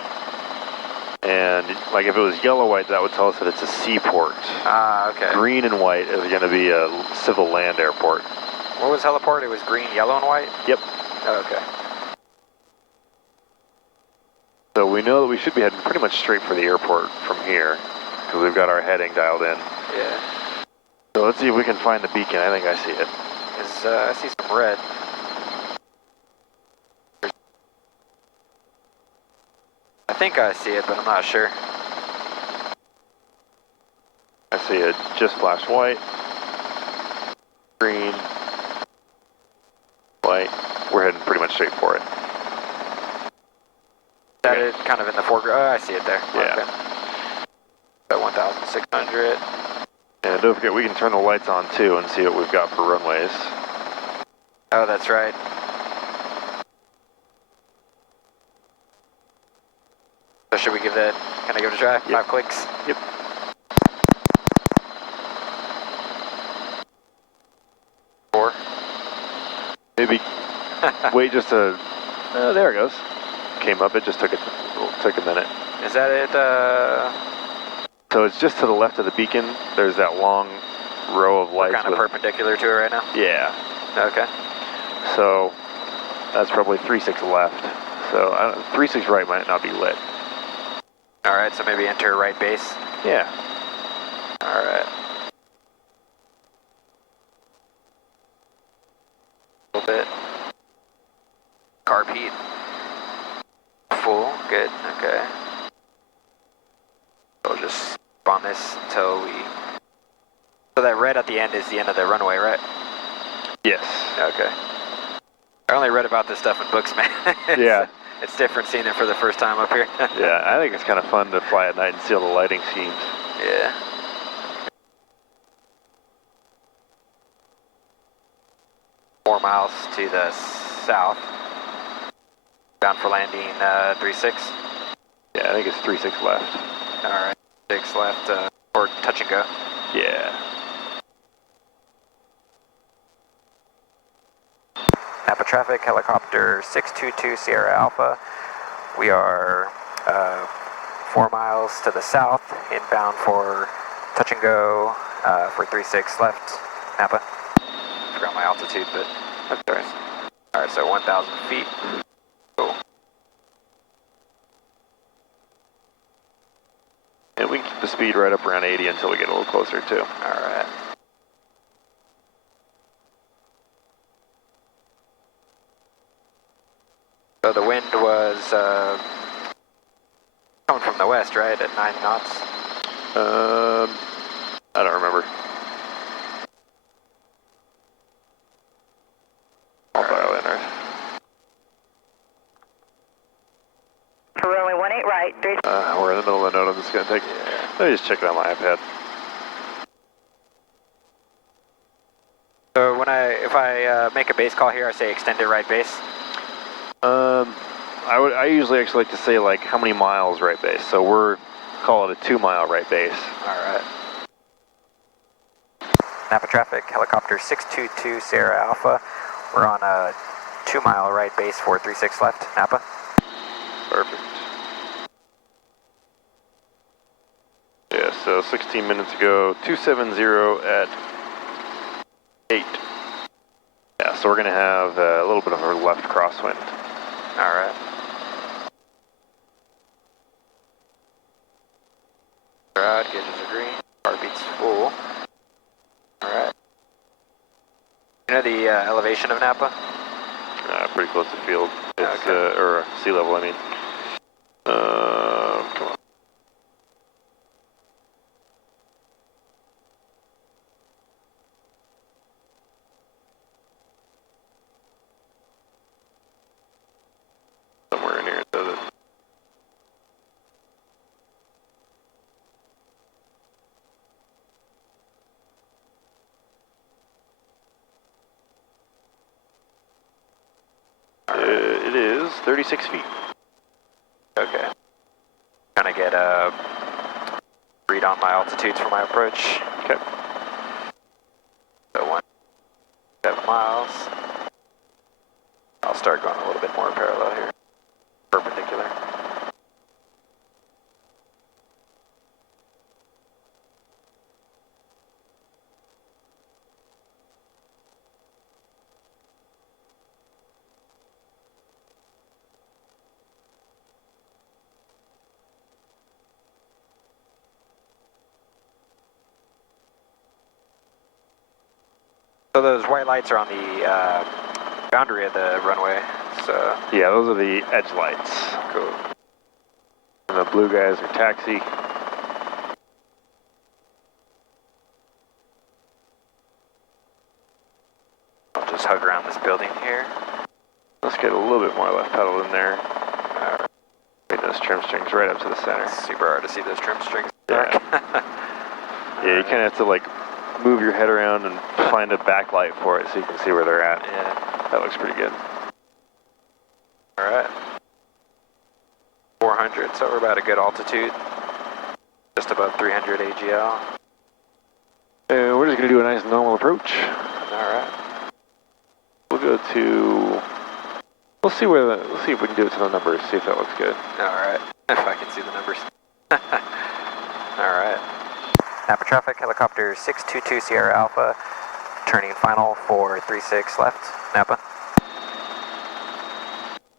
And like if it was yellow, white, that would tell us that it's a seaport. Ah, okay. Green and white is going to be a civil land airport. What was heliport? It was green, yellow, and white? Yep. Oh, okay. So we know that we should be heading pretty much straight for the airport from here, because we've got our heading dialed in. Yeah. So let's see if we can find the beacon. I think I see it. I see some red. I think I see it, but I'm not sure. I see it just flash white, green, white. We're heading pretty much straight for it. Is that it kind of in the foreground? Oh, I see it there. Yeah. Okay. About 1,600. And don't forget, we can turn the lights on too and see what we've got for runways. Oh, that's right. So should we give that, can I give it a try? Yep. 5 clicks? Yep. Four. Maybe wait just a, there it goes. Came up, it just took a minute. Is that it? So it's just to the left of the beacon. There's that long row of lights. We're kind of perpendicular to it right now? Yeah. Okay. So that's probably 36 left. So 36 right might not be lit. Alright, so maybe enter right base. Yeah. Alright. A little bit. Carb heat. Full, good, okay. We'll just spawn this until we So that red at the end is the end of the runway, right? Yes. Okay. I only read about this stuff in books, man. Yeah. It's different seeing it for the first time up here. Yeah, I think it's kind of fun to fly at night and see all the lighting schemes. Yeah. Four miles to the south. Bound for landing 36. Yeah, I think it's 36 left. All right, 6 left for touch and go. Yeah. Napa traffic, helicopter 622 Sierra Alpha. We are 4 miles to the south, inbound for touch and go for 36 left, Napa. Forgot my altitude, but that's all right. All right, so 1,000 feet. Cool. And we can keep the speed right up around 80 until we get a little closer too. All right. So the wind was coming from the west, right, at 9 knots? I don't remember. I'll dial in, right? For runway 18 right, 3. We're in the middle of the note. I'm just going to take. Let me just check it on my iPad. So when if I make a base call here, I say extended right base. I usually actually like to say like how many miles right base. So we're call it a 2 mile right base. All right. Napa traffic, helicopter 622 Sierra Alpha. We're on a 2 mile right base for 36 left, Napa. Perfect. Yeah, so 16 minutes ago, 270 at 8. Yeah, so we're going to have a little bit of a left crosswind. All right. Right, gauges are green, heartbeat's full. All right. You know the elevation of Napa? Pretty close to field. It's, okay. Or sea level, I mean. Come on. Somewhere in here it says it. It is 36 feet. Okay. Trying to get a read on my altitudes for my approach. Okay. So 7 miles. I'll start going a little bit more parallel here. Perpendicular. So those white lights are on the boundary of the runway, so... Yeah, those are the edge lights. Cool. And the blue guys are taxi. I'll just hug around this building here. Let's get a little bit more left pedal in there. Get those trim strings right up to the center. It's super hard to see those trim strings. Yeah. Yeah, you kind of have to like move your head around and find a backlight for it so you can see where they're at. Yeah. That looks pretty good. All right. 400, so we're about a good altitude. Just above 300 AGL. And we're just going to do a nice normal approach. All right. We'll go to... We'll see if we can do it to the numbers, see if that looks good. All right. If I can see the numbers. All right. Napa traffic, helicopter 622 Sierra Alpha, turning final for 36 left, Napa.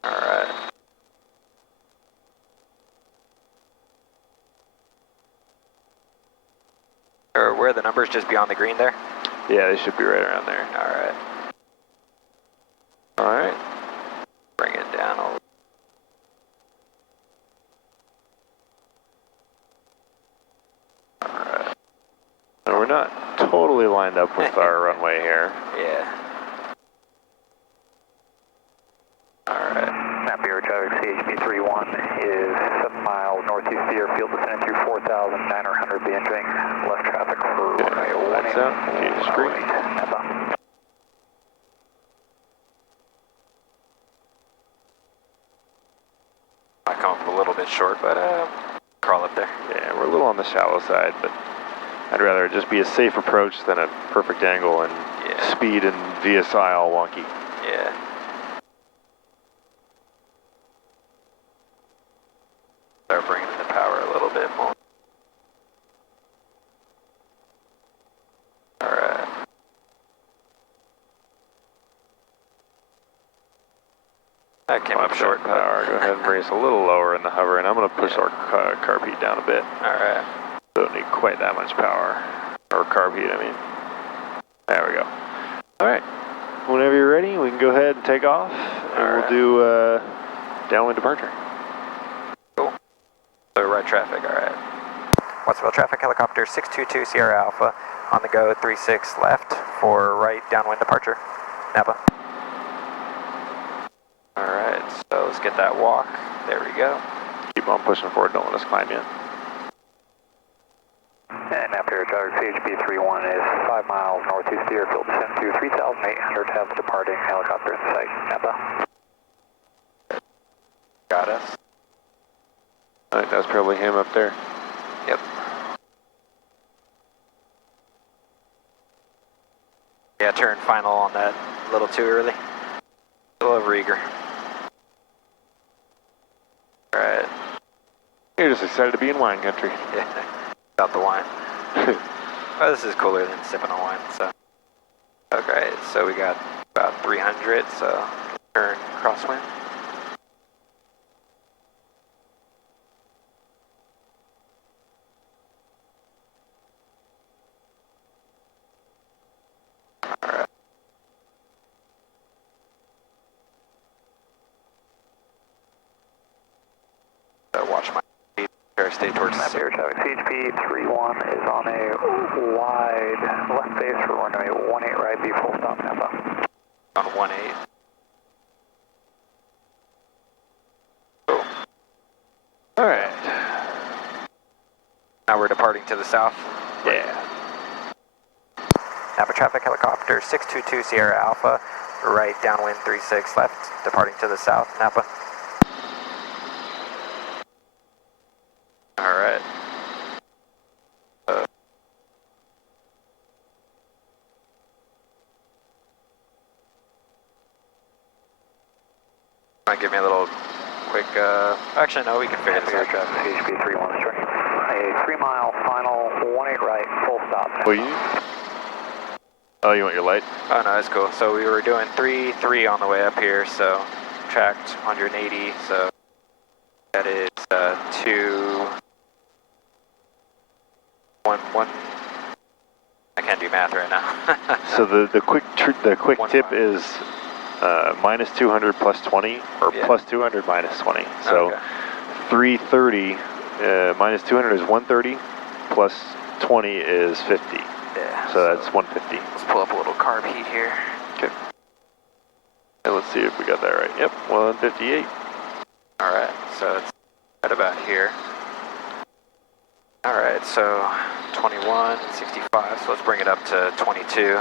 All right. Or where are the numbers, just beyond the green there? Yeah, they should be right around there. All right. All right. Bring it down a little. All right. And we're not totally lined up with our runway here. Yeah. Alright. Napa Air traffic, CHP31 is 7 miles northeast of the airfield, descending through 4,900, be entering left traffic for runway 18. Lights out, gauge is green. Napa. I come up a little bit short, but crawl up there. Yeah, we're a little on the shallow side, but I'd rather it just be a safe approach than a perfect angle and speed and VSI all wonky. Yeah. Start bringing the power a little bit more. Alright. That came up short. Power. Go ahead and raise a little lower in the hover, and I'm going to push our carb heat down a bit. Alright. Don't need quite that much power. Or carb heat, I mean. There we go. Alright. Whenever you're ready, we can go ahead and take off. And we'll do downwind departure. Cool. So right traffic, alright. Watsonville traffic, helicopter 622 Sierra Alpha, on the go 36 left for right downwind departure. Napa. Alright, so let's get that walk. There we go. Keep on pushing forward, don't let us climb in. And Napa Air traffic, CHP31 is 5 miles northeast of the airfield, descend to 3,800, have the departing helicopter in sight. Napa. Got us. I think that's probably him up there. Yep. Yeah, turn final on that a little too early. A little overeager. Alright. You're just excited to be in wine country. Yeah. About the wine. Well, this is cooler than sipping on wine, so. Okay, so we got about 300, so turn crosswind. Alright. So watch my speed. Stay towards Napa Air traffic, CHP31 is on a wide left base for runway 18 right, be full stop, Napa. on 18. Cool. Alright. Now we're departing to the south. Yeah. Napa traffic, helicopter 622 Sierra Alpha, right downwind 36 left, departing to the south, Napa. Alright. Might give me a little quick, actually no, we can figure this Air out. traffic, CHP31 is turning a 3 mile final, 18 right, full stop, Napa. What you? Oh, you want your light? Oh no, that's cool. So we were doing 3 on the way up here, so tracked 180, so that is 2 1. I can't do math right now. So the quick tip 15. is minus 200 plus 20, or Yeah. plus 200 minus 20. So Okay. 330 minus 200 is 130, plus 20 is 50. Yeah. So that's 150. Let's pull up a little carb heat here. Okay. And let's see if we got that right. Yep, 158. Alright, so it's right about here. Alright, so 21, 65, so let's bring it up to 22.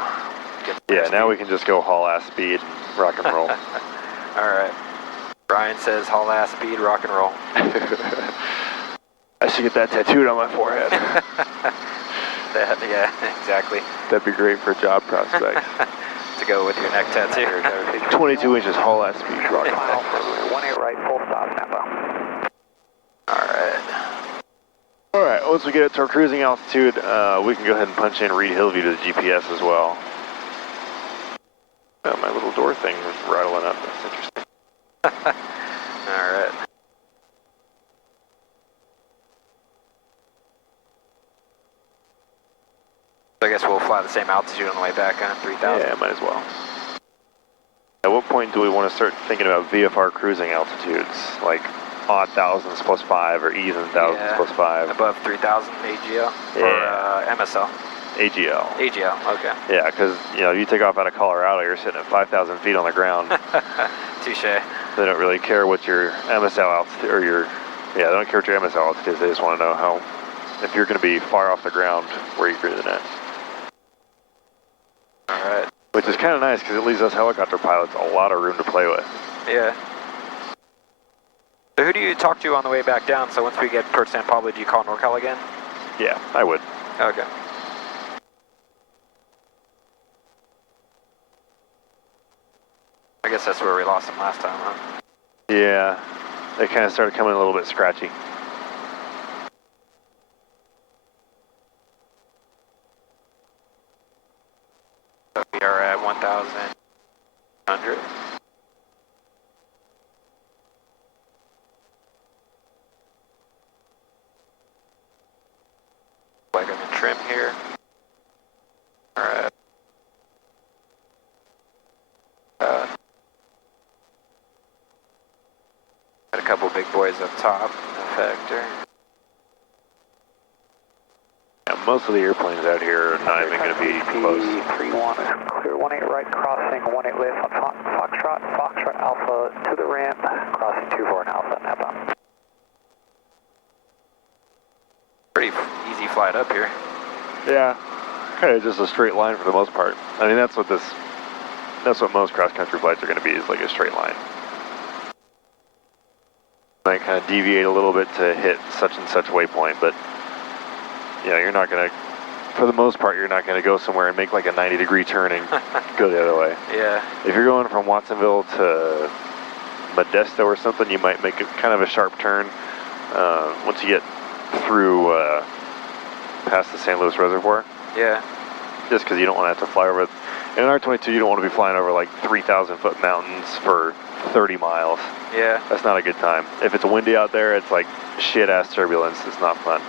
Yeah, now we can just go haul ass speed, rock and roll. Alright. Brian says haul ass speed, rock and roll. I should get that tattooed on my forehead. Yeah, exactly. That'd be great for job prospects. To go with your neck tattoo. 22 inches haul ass speed, rock and roll. Final, 18 right, full stop, Napa. Alright. Alright, once we get it to our cruising altitude, we can go ahead and punch in Reed Hillview to the GPS as well. Oh, my little door thing was rattling up, that's interesting. Alright. So I guess we'll fly the same altitude on the way back on 3,000. Yeah, might as well. At what point do we want to start thinking about VFR cruising altitudes? Like odd thousands plus 5 or even thousands plus 5? Above 3,000 AGL Yeah. or MSL. AGL. AGL, okay. Yeah, because, you know, you take off out of Colorado, you're sitting at 5,000 feet on the ground. Touche. They don't really care what your MSL altitude, or your, yeah, they don't care what your MSL altitude is. They just want to know how, if you're going to be far off the ground, where you're breathing at. All right. Which is kind of nice, because it leaves us helicopter pilots a lot of room to play with. Yeah. So who do you talk to on the way back down? So once we get towards San Pablo, do you call NorCal again? Yeah, I would. Okay. I guess that's where we lost them last time, huh? Yeah, they kind of started coming a little bit scratchy. So we are at 1,100. Like I'm in trim here. All right. Got a couple big boys up top, effector. Yeah, most of the airplanes out here are not even going to be close. 31 is clear, 18 right crossing, 18 left on Foxtrot, Foxtrot Alpha to the ramp, crossing 24 and Alpha, Napa. Pretty easy flight up here. Yeah, kind of just a straight line for the most part. I mean, that's what most cross-country flights are going to be, is like a straight line. Might kind of deviate a little bit to hit such and such waypoint, but yeah, you're not going to, for the most part, you're not going to go somewhere and make like a 90-degree turn and go the other way. Yeah. If you're going from Watsonville to Modesto or something, you might make it kind of a sharp turn once you get through past the St. Louis Reservoir. Yeah. Just because you don't want to have to fly over. In an R-22, you don't want to be flying over like 3,000-foot mountains for 30 miles. Yeah. That's not a good time. If it's windy out there, it's like shit-ass turbulence. It's not fun.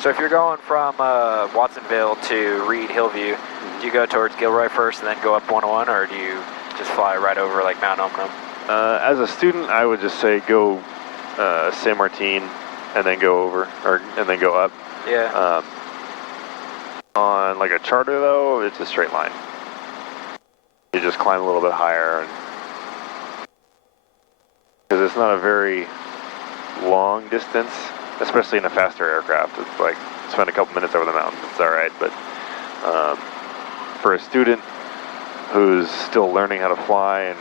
So if you're going from Watsonville to Reed Hillview, do you go towards Gilroy first and then go up 101, or do you just fly right over like Mount Omnum? As a student, I would just say go San Martin and then go over, and then go up. Yeah. On like a charter though, it's a straight line. You just climb a little bit higher, because it's not a very long distance, especially in a faster aircraft. It's like spend a couple minutes over the mountains, it's all right. But for a student who's still learning how to fly and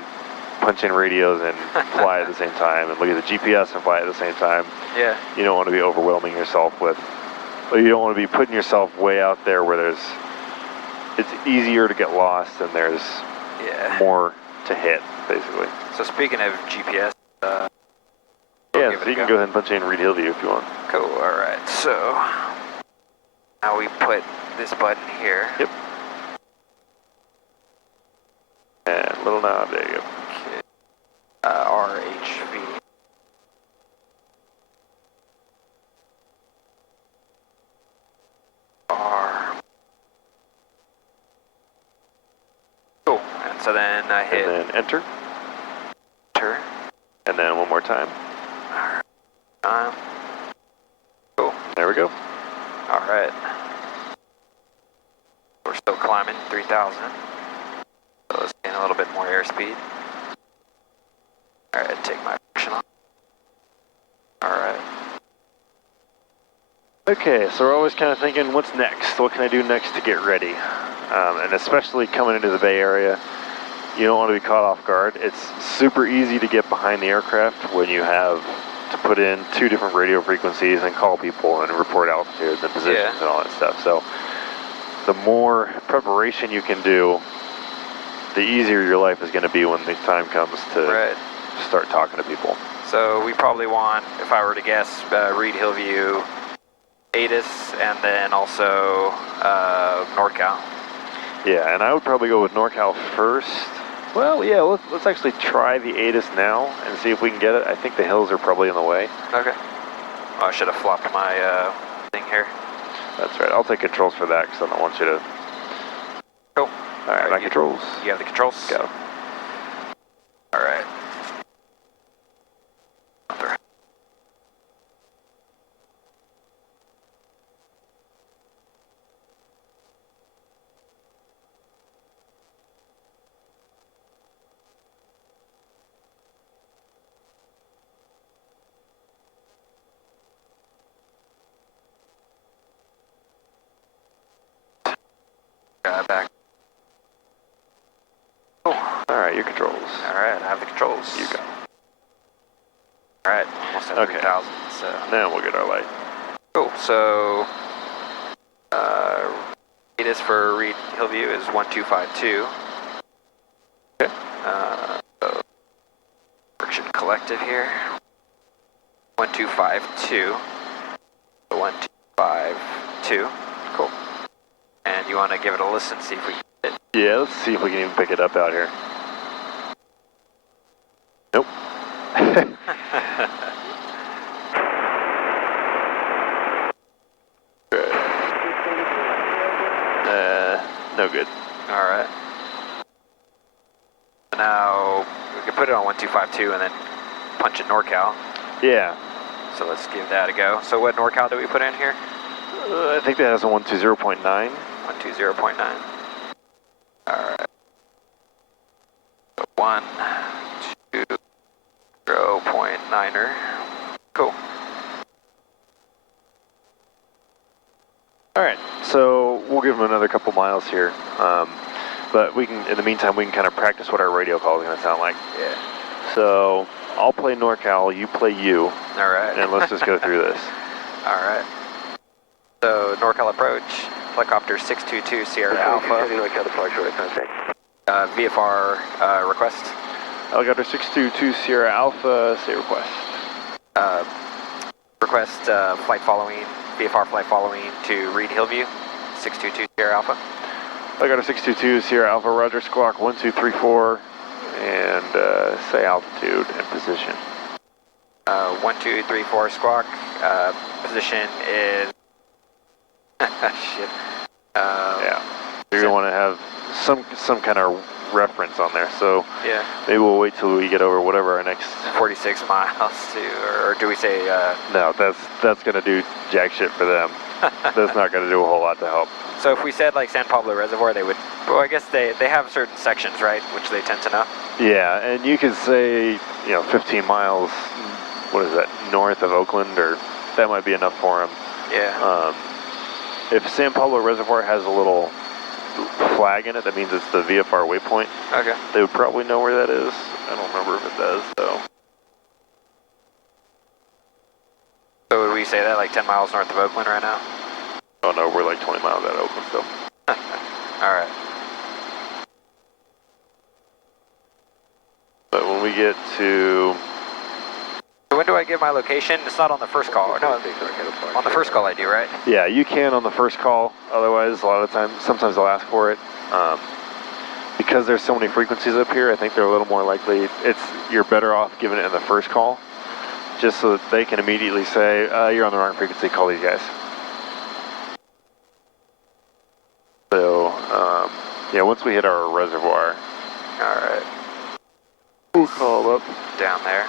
punch in radios and fly at the same time, and look at the GPS and fly at the same time, yeah. You don't want to be overwhelming yourself with. You don't want to be putting yourself way out there where it's easier to get lost and there's more to hit, basically. So speaking of GPS, yeah, so you can go ahead and punch in Reed Hillview if you want. Cool, all right. So now we put this button here. Yep. And little knob, there you go. Okay. RHV. R. Cool. And so then I hit. And then enter. Enter. And then one more time. Cool. There we go. All right. We're still climbing 3,000. So let's gain a little bit more airspeed. All right, take my friction off. All right. Okay, so we're always kind of thinking, what's next? What can I do next to get ready? And especially coming into the Bay Area, you don't want to be caught off guard. It's super easy to get behind the aircraft when you have to put in 2 different radio frequencies and call people and report altitudes and positions and all that stuff. So the more preparation you can do, the easier your life is going to be when the time comes to start talking to people. So we probably want, if I were to guess, Reed Hillview, ATIS, and then also NorCal. Yeah, and I would probably go with NorCal first. Well, yeah, let's actually try the ATIS now and see if we can get it. I think the hills are probably in the way. Okay. Oh, I should have flopped my thing here. That's right. I'll take controls for that because I don't want you to... Cool. All right, my controls. You have the controls? Go. All right. Back. All right, your controls. All right, I have the controls. You go. All right, almost at Okay. 3,000. So Now we'll get our light. cool. So it is for Reed Hillview is 1252. Okay. So friction collective here. 1252. 1252. Cool. And you want to give it a listen, see if we can get it. Yeah, let's see if we can even pick it up out here. Nope. No good. All right. Now we can put it on 1252 and then punch in NorCal. Yeah. So let's give that a go. So what NorCal do we put in here? I think that has a 120.9. 120.9. All right. So 120.9er. Cool. All right, so we'll give them another couple miles here, but we can, in the meantime, we can kind of practice what our radio call is going to sound like. Yeah. So I'll play NorCal, you play you, All right. and let's just go through this. All right. So NorCal approach, helicopter 622 Sierra Alpha. NorCal departure, what contact? VFR request. Helicopter 622 Sierra Alpha, say request. Request flight following, VFR flight following to Reed Hillview, 622 Sierra Alpha. Helicopter 622 Sierra Alpha, Roger, squawk 1234, and say altitude and position. 1234 squawk, position is, shit. Yeah, you're going to want to have some kind of reference on there, so Yeah. maybe we'll wait till we get over whatever our next 46 miles to, or do we say, No, that's going to do jack shit for them. That's not going to do a whole lot to help. so if we said like San Pablo Reservoir, they would, well, I guess they have certain sections, right, which they tend to know. Yeah, and you could say, 15 miles, what is that, north of Oakland, or that might be enough for them. Yeah. If San Pablo Reservoir has a little flag in it, that means it's the VFR waypoint. Okay. They would probably know where that is. I don't remember if it does, though. So would we say that like 10 miles north of Oakland right now? Oh no, we're like 20 miles out of Oakland still. All right. But when we get to... So when do I give my location? It's not on the first call. No, on the first call I do, right? Yeah, you can on the first call. Otherwise, a lot of times, sometimes they'll ask for it. Because there's so many frequencies up here, I think they're a little more likely. You're better off giving it in the first call, just so that they can immediately say, you're on the wrong frequency, call these guys. So, yeah, once we hit our reservoir, All right. we'll call up. Down there.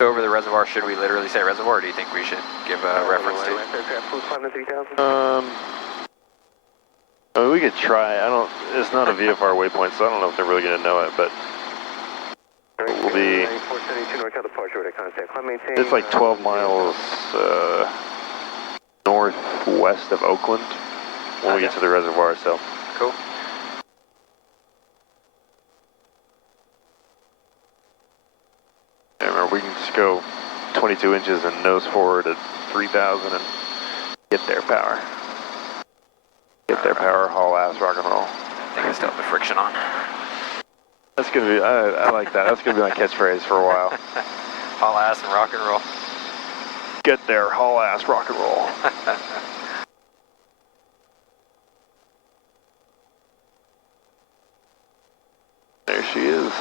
So over the reservoir, should we literally say reservoir, or do you think we should give a reference to? I mean, we could try. It's not a VFR waypoint, so I don't know if they're really going to know it, but we'll be... It's like 12 miles northwest of Oakland when we get to the reservoir, so... Cool. Yeah, remember, we can just go 22 inches and nose forward at 3,000 and get their power. Get their power, haul ass, rock and roll. I think I still have the friction on. That's going to be, I like that. That's going to be my catchphrase for a while. Haul ass and rock and roll. Get there, haul ass, rock and roll. There she is,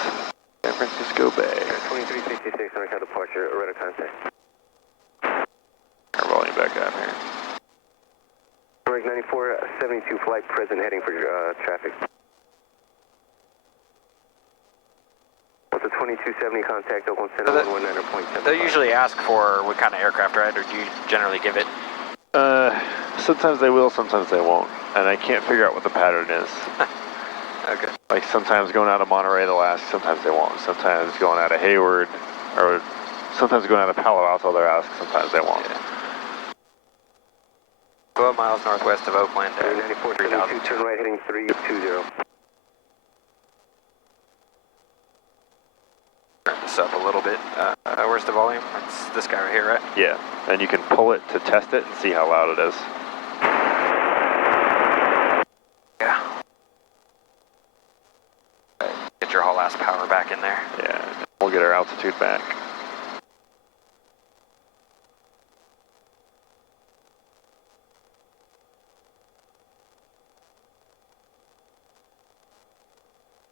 San Francisco Bay. 2366, NorCal departure, radar contact. Our volume back up here. Correct, 9472 flight present heading for traffic. What's the 2270 contact, Oakland Center, 119.7. They'll usually ask for what kind of aircraft, right? Or do you generally give it? Sometimes they will, sometimes they won't. And I can't figure out what the pattern is. Okay. Like sometimes going out of Monterey they'll ask, sometimes they won't. Sometimes going out of Hayward, or sometimes going out of Palo Alto they'll ask, sometimes they won't. Yeah. 12 miles northwest of Oakland at 3,000. Turn right heading 320. Turn this up a little bit. Where's the volume? It's this guy right here, right? Yeah, and you can pull it to test it and see how loud it is. Yeah. Get your whole ass power back in there. Yeah, we'll get our altitude back.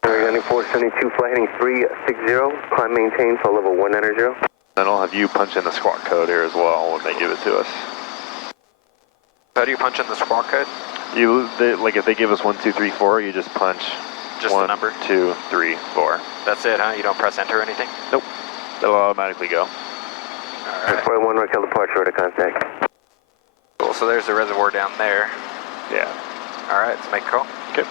Running 472, flight heading 360, climb maintain for level 190. Then I'll have you punch in the squawk code here as well when they give it to us. How do you punch in the squawk code? Like if they give us 1, 2, 3, 4, you just punch Just 1, the number? 2, 3, 4. That's it, huh? You don't press enter or anything? Nope, that'll automatically go. Alright. 41 Raquel departure to contact. Cool, so there's the reservoir down there. Yeah. Alright, let's make a call. Okay.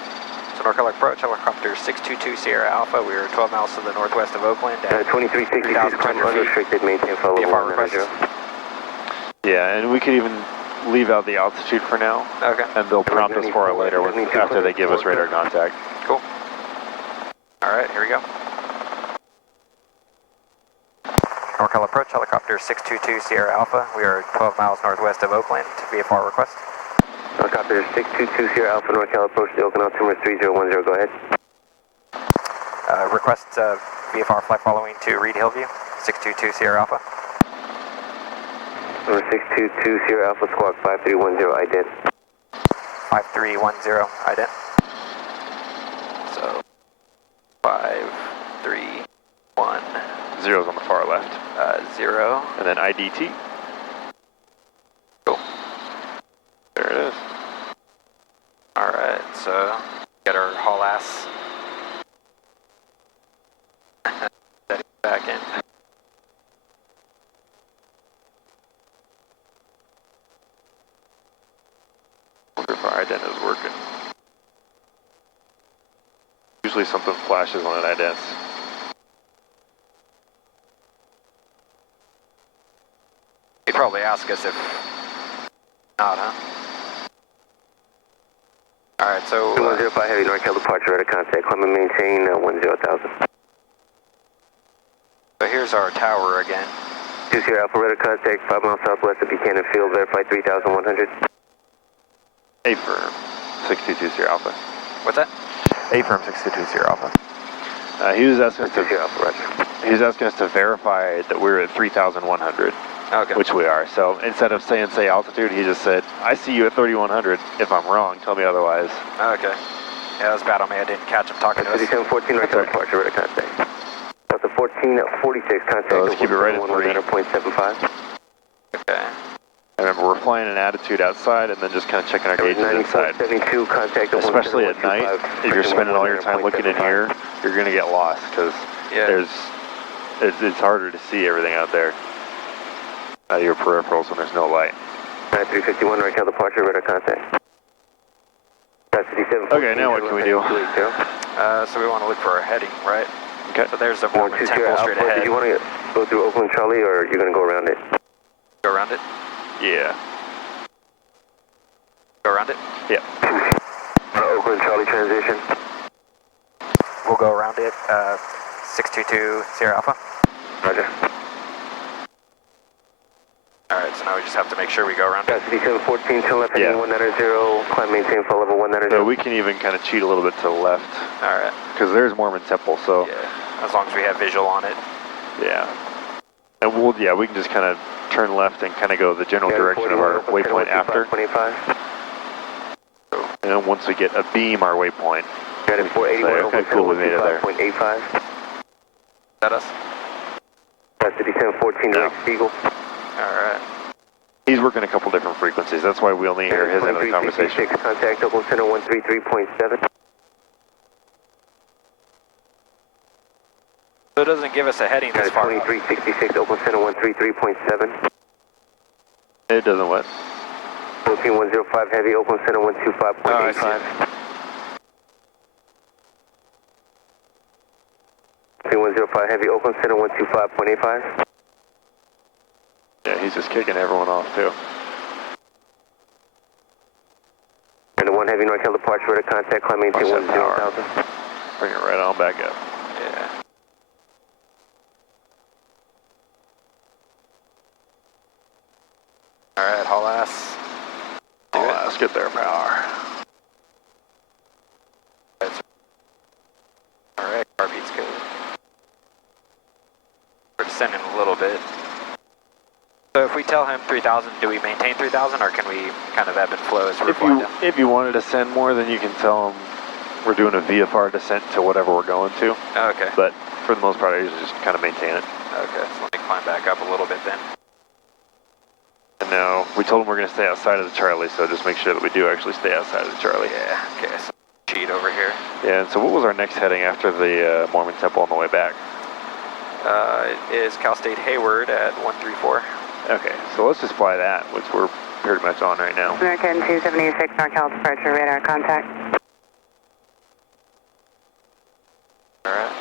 So NorCal approach, helicopter 622 Sierra Alpha. We are 12 miles to the northwest of Oakland at 2366, climb 3,200 feet. unrestricted, maintain for level VFR request. 190. Yeah, and we could even leave out the altitude for now, Okay, and they'll prompt us for it later after they give us radar contact. cool. Alright, here we go. NorCal approach, helicopter 622 Sierra Alpha. We are 12 miles northwest of Oakland. VFR request. Helicopter 622 Sierra Alpha, NorCal approach to Oakland altimeter 3010, go ahead. Request VFR flight following to Reed Hillview, 622 Sierra Alpha. Number 622 Sierra Alpha, squawk 5310, ident. 5310, ident. So, 531. Zero's on the far left. 0. And then IDT. Cool. There it is. Alright, so get our haul ass back in. Wonder if our ident is working. Usually something flashes on an ident. He'd probably ask us if not, huh? Alright, so 105 heavy NorCal departure, radar contact, climb and maintain 10,000. so here's our tower again. 2 Sierra Alpha, radar contact, 5 miles southwest of Buchanan Field, verify 3,100. A-firm, 622 Sierra Alpha. What's that? A-firm, 622 Sierra Alpha. He was asking us 2 to Sierra Alpha, roger. he was asking us to verify that we're at 3,100, Okay. which we are. So instead of saying say altitude, he just said, "I see you at 3,100. If I'm wrong, tell me otherwise." Okay. Yeah, that was bad on me. I didn't catch him talking to us. 3714, NorCal departure, radar contact. Delta 1446, contact. So let's keep it right at 3. 1.75. Okay. Remember, we're flying an attitude outside and then just kind of checking our gauges inside. 9472, contact. Especially at night, if you're spending all your time looking in here, you're going to get lost because Yeah. it's harder to see everything out there. Out of your peripherals when there's no light. 9351, NorCal departure, radar contact. Okay, now what can we do? So we want to look for our heading, right? Okay. So there's the Mormon Temple straight ahead. Did you want to go through Oakland Charlie or you're going to go around it? Go around it? Yeah. Go around it? Yeah. Oakland Charlie transition. We'll go around it, 622 Sierra Alpha. Roger. Alright, so now we just have to make sure we go around it. 3714, turn left heading Yeah. 190, climb maintain for level 190. So we can even kind of cheat a little bit to the left Alright. because there's Mormon Temple. So Yeah. As long as we have visual on it. yeah. And we can just kind of turn left and kind of go the general direction of our waypoint after. 25. And then once we get a beam our waypoint, Got it, 481, okay, Oakland cool, we made it there. 5.85. Is that us? That's 3714, direct Eagle. Alright. he's working a couple different frequencies. That's why we only hear his end of the conversation. Contact Oakland Center 133.7. So it doesn't give us a heading this far. 2366, Oakland Center 133.7. It doesn't what? 14105 heavy, Oakland Center 125.85. 2105 Heavy, Oakland Center 125.85. Yeah, he's just kicking everyone off too. And the 1 Heavy NorCal departure radar contact, climb maintain 10,000. Bring it right on back up. Yeah. Alright, haul ass. Haul ass, get there, power. Alright, car beat's good. We're descending a little bit. So if we tell him 3,000, do we maintain 3,000 or can we kind of ebb and flow as we're flying down? If you wanted to send more, then you can tell him we're doing a VFR descent to whatever we're going to. Okay. But for the most part, I usually just kind of maintain it. Okay, so let me climb back up a little bit then. And now, we told him we're going to stay outside of the Charlie, so just make sure that we do actually stay outside of the Charlie. Yeah, okay, so cheat over here. Yeah, and so what was our next heading after the Mormon Temple on the way back? It is Cal State Hayward at 134. Okay, so let's just fly that, which we're pretty much on right now. American 276 NorCal departure radar contact. Alright.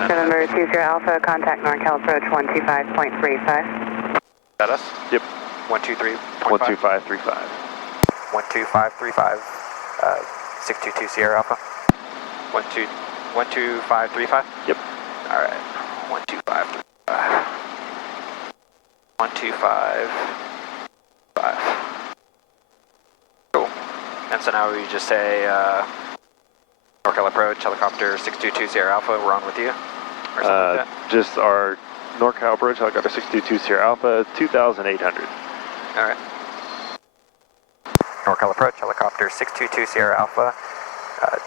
November 20 Alpha, contact NorCal approach 125.35. That us? Yep. 123.5? 12535. 12535, 622 Sierra Alpha. 12535? Yep. Alright, 12535. 12535. Cool. And so now we just say, NorCal approach, helicopter 622 Sierra Alpha, we're on with you? Or something like that? Just our NorCal approach, helicopter 622 Sierra Alpha, 2,800. Alright. NorCal approach, helicopter 622 Sierra Alpha,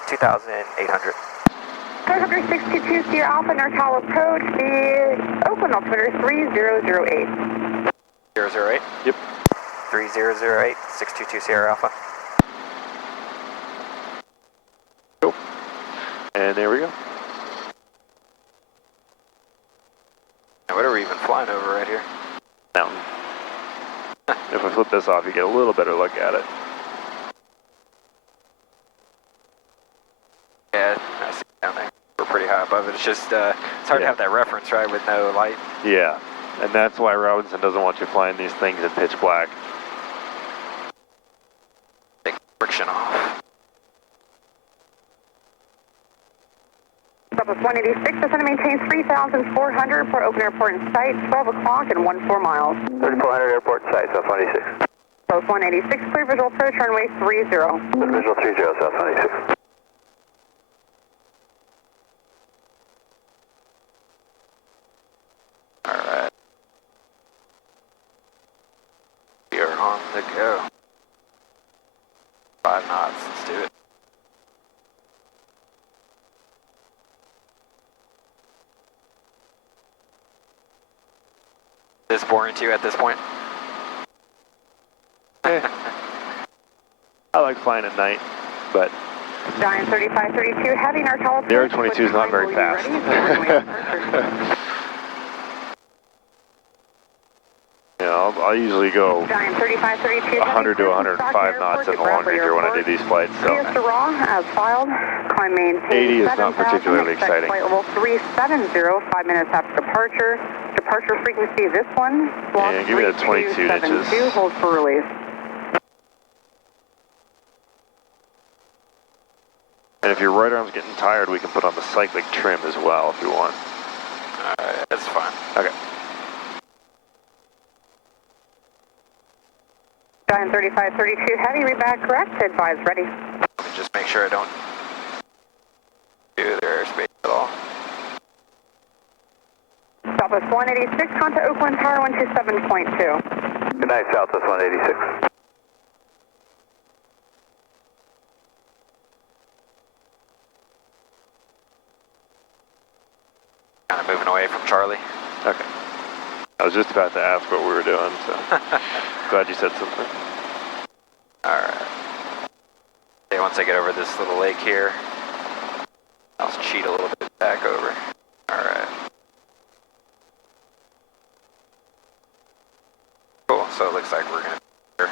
2,800. Helicopter 622 Sierra Alpha, NorCal approach, the Oakland altimeter 3008. 008? Yep. 3008, 622 Sierra Alpha. Cool. And there we go. Now what are we even flying over right here? Mountain. If we flip this off, you get a little better look at it. Yeah, I see it down there. We're pretty high above it. It's just, it's hard to have that reference, right, with no light. Yeah, and that's why Robinson doesn't want you flying these things in pitch black. Take friction off. Southwest 186, descend and maintain 3,400 for open airport in sight, 12 o'clock and 14 miles. 3,400 airport site, South 186. South 186, clear visual approach, runway 30. Visual 30, South 186. Alright. We are on the go. 5 knots, let's do it. Is this boring to you at this point? I like flying at night, but Giant 3532, heavy NorCal approach. the R-22 is not very fast. I'll usually go 100 to 105 knots in the long ranger when I do these flights. So Stroh, as filed, climb maintain 80 is not 7,000, particularly expect exciting. Flight level 370, 5 minutes after departure. Departure frequency, this one, block Yeah, give me that 22 3272, inches. hold for release. And if your right arm's getting tired, we can put on the cyclic trim as well if you want. Alright, that's fine. Okay. Giant 3532, heavy, read back correct, advise ready. Let me just make sure I don't do their airspace at all. Southwest 186, contact Oakland Tower 127.2. Good night, Southwest 186. Kind of moving away from Charlie. Okay. I was just about to ask what we were doing, so glad you said something. Alright. Okay, once I get over this little lake here, I'll cheat a little bit back over. Alright. Cool, so it looks like we're going to...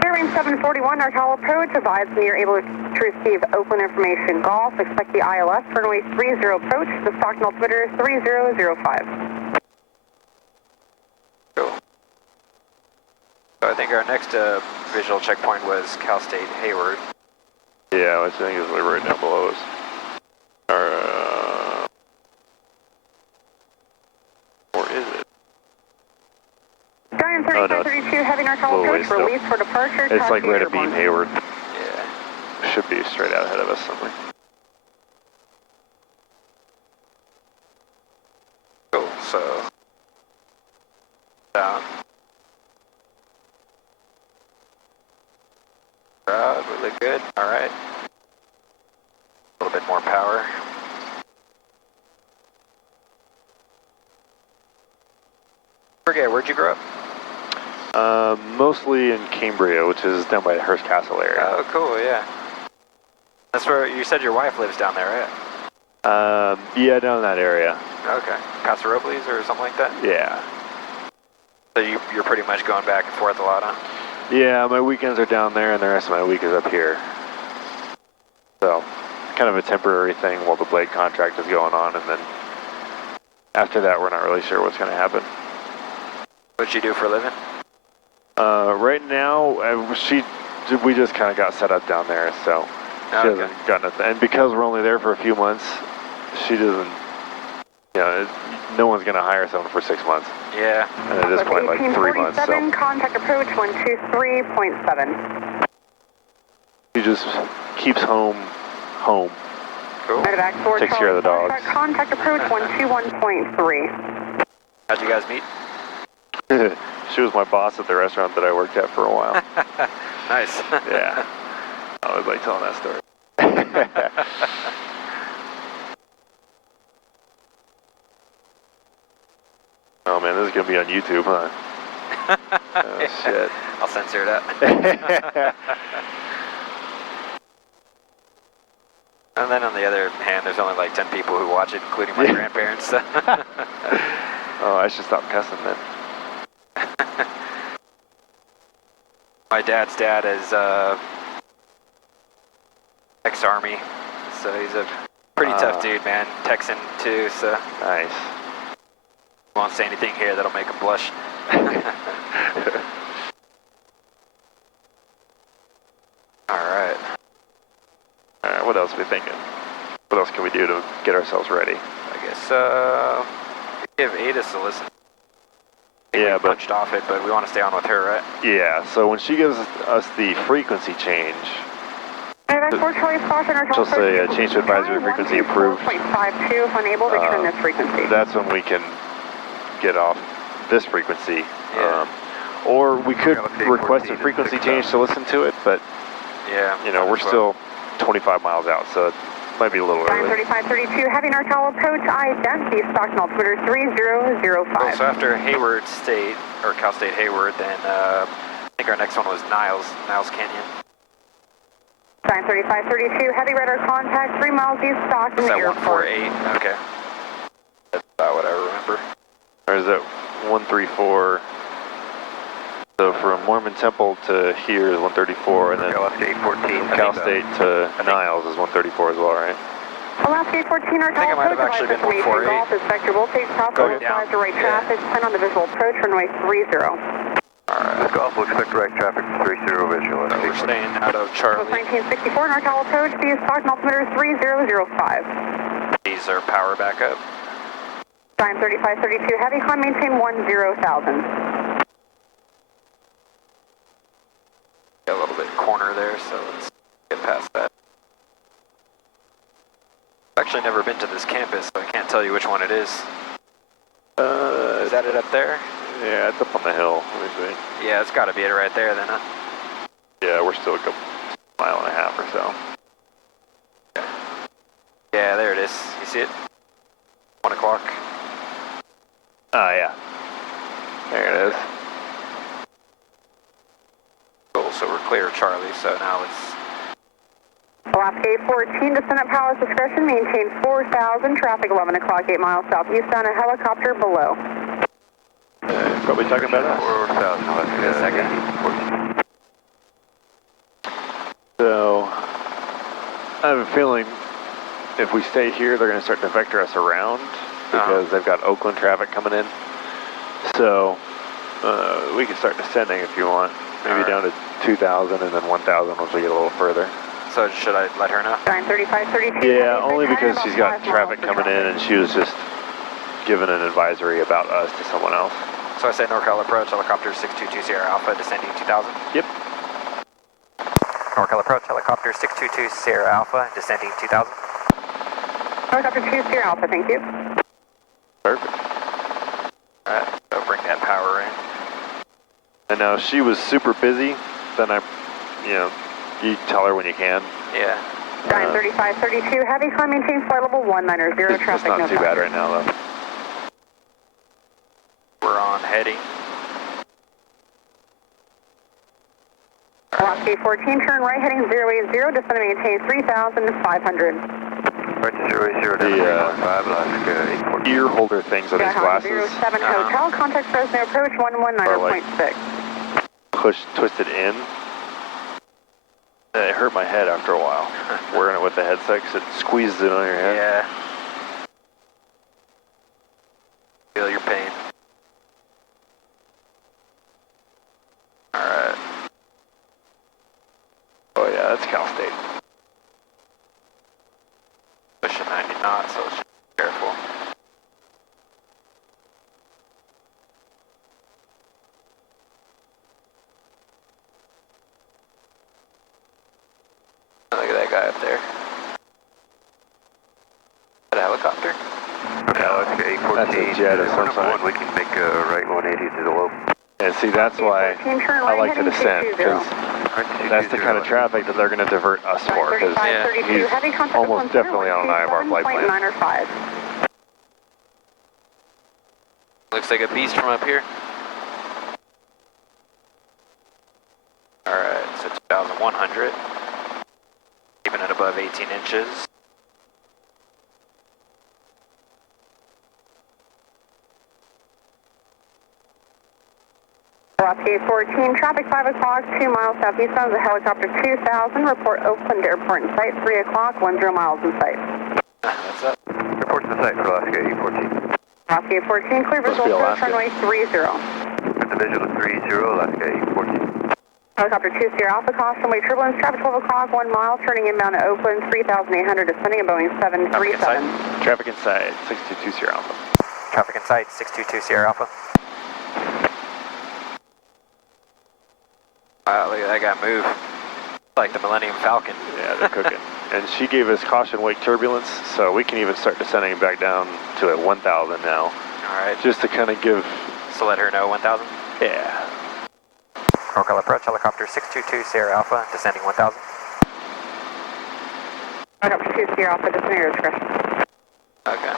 Bearing 7 1041, Nartall approach. Advise when you're able to receive Oakland information golf. Expect the ILS for runway 30 approach. The stock altimeter is 3005. Cool. So I think our next visual checkpoint was Cal State Hayward. Yeah, which I think is right down below us. Or is it? Giant 3532, heavy Nartall approach. Release for departure. It's like right at Beam Hayward. Yeah. Should be straight out ahead of us somewhere. Cool, so down. We look good. All right. A little bit more power. Forget, where'd you grow up? Mostly in Cambria, which is down by the Hearst Castle area. Oh, cool, yeah. That's where you said your wife lives down there, right? Yeah, down in that area. Okay. Paso Robles or something like that? Yeah. So you're pretty much going back and forth a lot, huh? Yeah, my weekends are down there and the rest of my week is up here. So, kind of a temporary thing while the blade contract is going on, and then after that we're not really sure what's going to happen. What you do for a living? Right now, we just kind of got set up down there, so she hasn't got nothing. And because we're only there for a few months, she doesn't, you know, no one's going to hire someone for 6 months. Yeah. And at this point, like 3 months. So. Contact approach 123.7. She just keeps home. Cool. Takes care of the dogs. Contact approach 121.3. How'd you guys meet? She was my boss at the restaurant that I worked at for a while. Nice. Yeah. I always like telling that story. Oh man, this is going to be on YouTube, huh? Oh shit. I'll censor that. And then on the other hand, there's only like 10 people who watch it, including my grandparents. Oh, I should stop cussing then. My dad's dad is ex-Army, so he's a pretty tough dude, man. Texan too, so. Nice. Won't say anything here that'll make him blush. Alright. Alright, what else are we thinking? What else can we do to get ourselves ready? I guess, give Adis a listen. Yeah, we punched off it, but we want to stay on with her, right? Yeah, so when she gives us the frequency change, she'll say change to advisory frequency approved. 0.52, unable to turn this frequency. That's when we can get off this frequency. Yeah. Or we could request a frequency change to listen to it, but yeah, you know, we're still 25 miles out, so it might be a little early. 3532, heavy Nartall approach, identity, stock altimeter 3005. Cool, so after Hayward State, or Cal State Hayward, then I think our next one was Niles Canyon. Time 3532, heavy radar contact, 3 miles east, stock in the airport. 148, okay. That's about what I remember. Or is it 134? So from Mormon Temple to here is 134, and then Cal State to Niles is 134 as well, right? Alaska 14, our I might have actually been 148. Golf is vector voltage, crossroads, advise the right traffic, plan on the visual approach, runway 30. Alright. Golf will expect direct traffic 30 visual. So we're staying out of Charlie. 1964, Nartall approach, the stock altimeter 3005. These are power backup. Time 3532, heavy climb, maintain 10,000. Got a little bit corner there, so let's get past that. I've actually never been to this campus, so I can't tell you which one it is. Is that it up there? Yeah, it's up on the hill. Let me see. Yeah, it's got to be it right there then, huh? Yeah, we're still a mile and a half or so. Yeah, there it is. You see it? 1 o'clock. Oh, yeah. There it is. Cool, so we're clear of Charlie, so now let's... Alaska 14, descend at pilot's discretion, maintain 4,000, traffic 11 o'clock, 8 miles southeast on a helicopter below. Probably talking about us. 4,000, let's get a second. So, I have a feeling if we stay here, they're going to start to vector us around because they've got Oakland traffic coming in. So, we can start descending if you want. Maybe down to 2,000 and then 1,000 once we get a little further. So should I let her know? 93532. Yeah, only because she's got traffic coming in and she was just giving an advisory about us to someone else. So I say NorCal approach, helicopter 622 Sierra Alpha, descending 2,000. Yep. NorCal approach, helicopter 622 Sierra Alpha, descending 2,000. Helicopter 2 Sierra Alpha, thank you. Perfect. Alright, so bring that power in. And now she was super busy, then you tell her when you can. Yeah. 93532, heavy climb, maintain flight level 190, It's traffic, not no too bad right now though. We're on heading. Alaska 14, turn right heading 080, descend and maintain 3,500. Right to 080, The ear holder things on these glasses 07 Hotel, contact Fresno approach 119.6. twisted in. And it hurt my head after a while. Wearing it with the headset because it squeezes it on your head. Yeah. Feel your pain. Alright. Oh yeah, that's Cal State. Pushing 90 knots, so just be careful. Look at that guy up there. Is that a helicopter? Alaska 814. That's a jet of some kind. We can make a right 180 to the low. And see, that's why I like to descend, because that's the kind of traffic that they're going to divert us for, because he's almost definitely on an IFR flight plan. 905. Looks like a beast from up here. Alright, so 2,100. Keeping it above 18 inches. Alaska 14, traffic 5 o'clock, 2 miles southeast of the helicopter 2000. Report Oakland Airport in sight, 3 o'clock, 10 miles in sight. What's up? Report to the site for Alaska 814. Alaska 14, clear visual approach, runway 30. With the visual 30, Alaska 814. Helicopter 2 Sierra Alpha, caution, runway turbulence, traffic 12 o'clock, 1 mile, turning inbound to Oakland, 3,800, descending a Boeing 737. Traffic inside, 622 Sierra Alpha. Traffic in sight, 622 Sierra Alpha. Wow, look at that guy move. Like the Millennium Falcon. Yeah, they're cooking. And she gave us caution wake turbulence, so we can even start descending back down to a 1,000 now. Alright. Just to kind of give... So let her know 1,000? Yeah. NorCal approach, helicopter 622 Sierra Alpha, descending 1,000. Helicopter 2 Sierra Alpha, descending your discretion. Okay.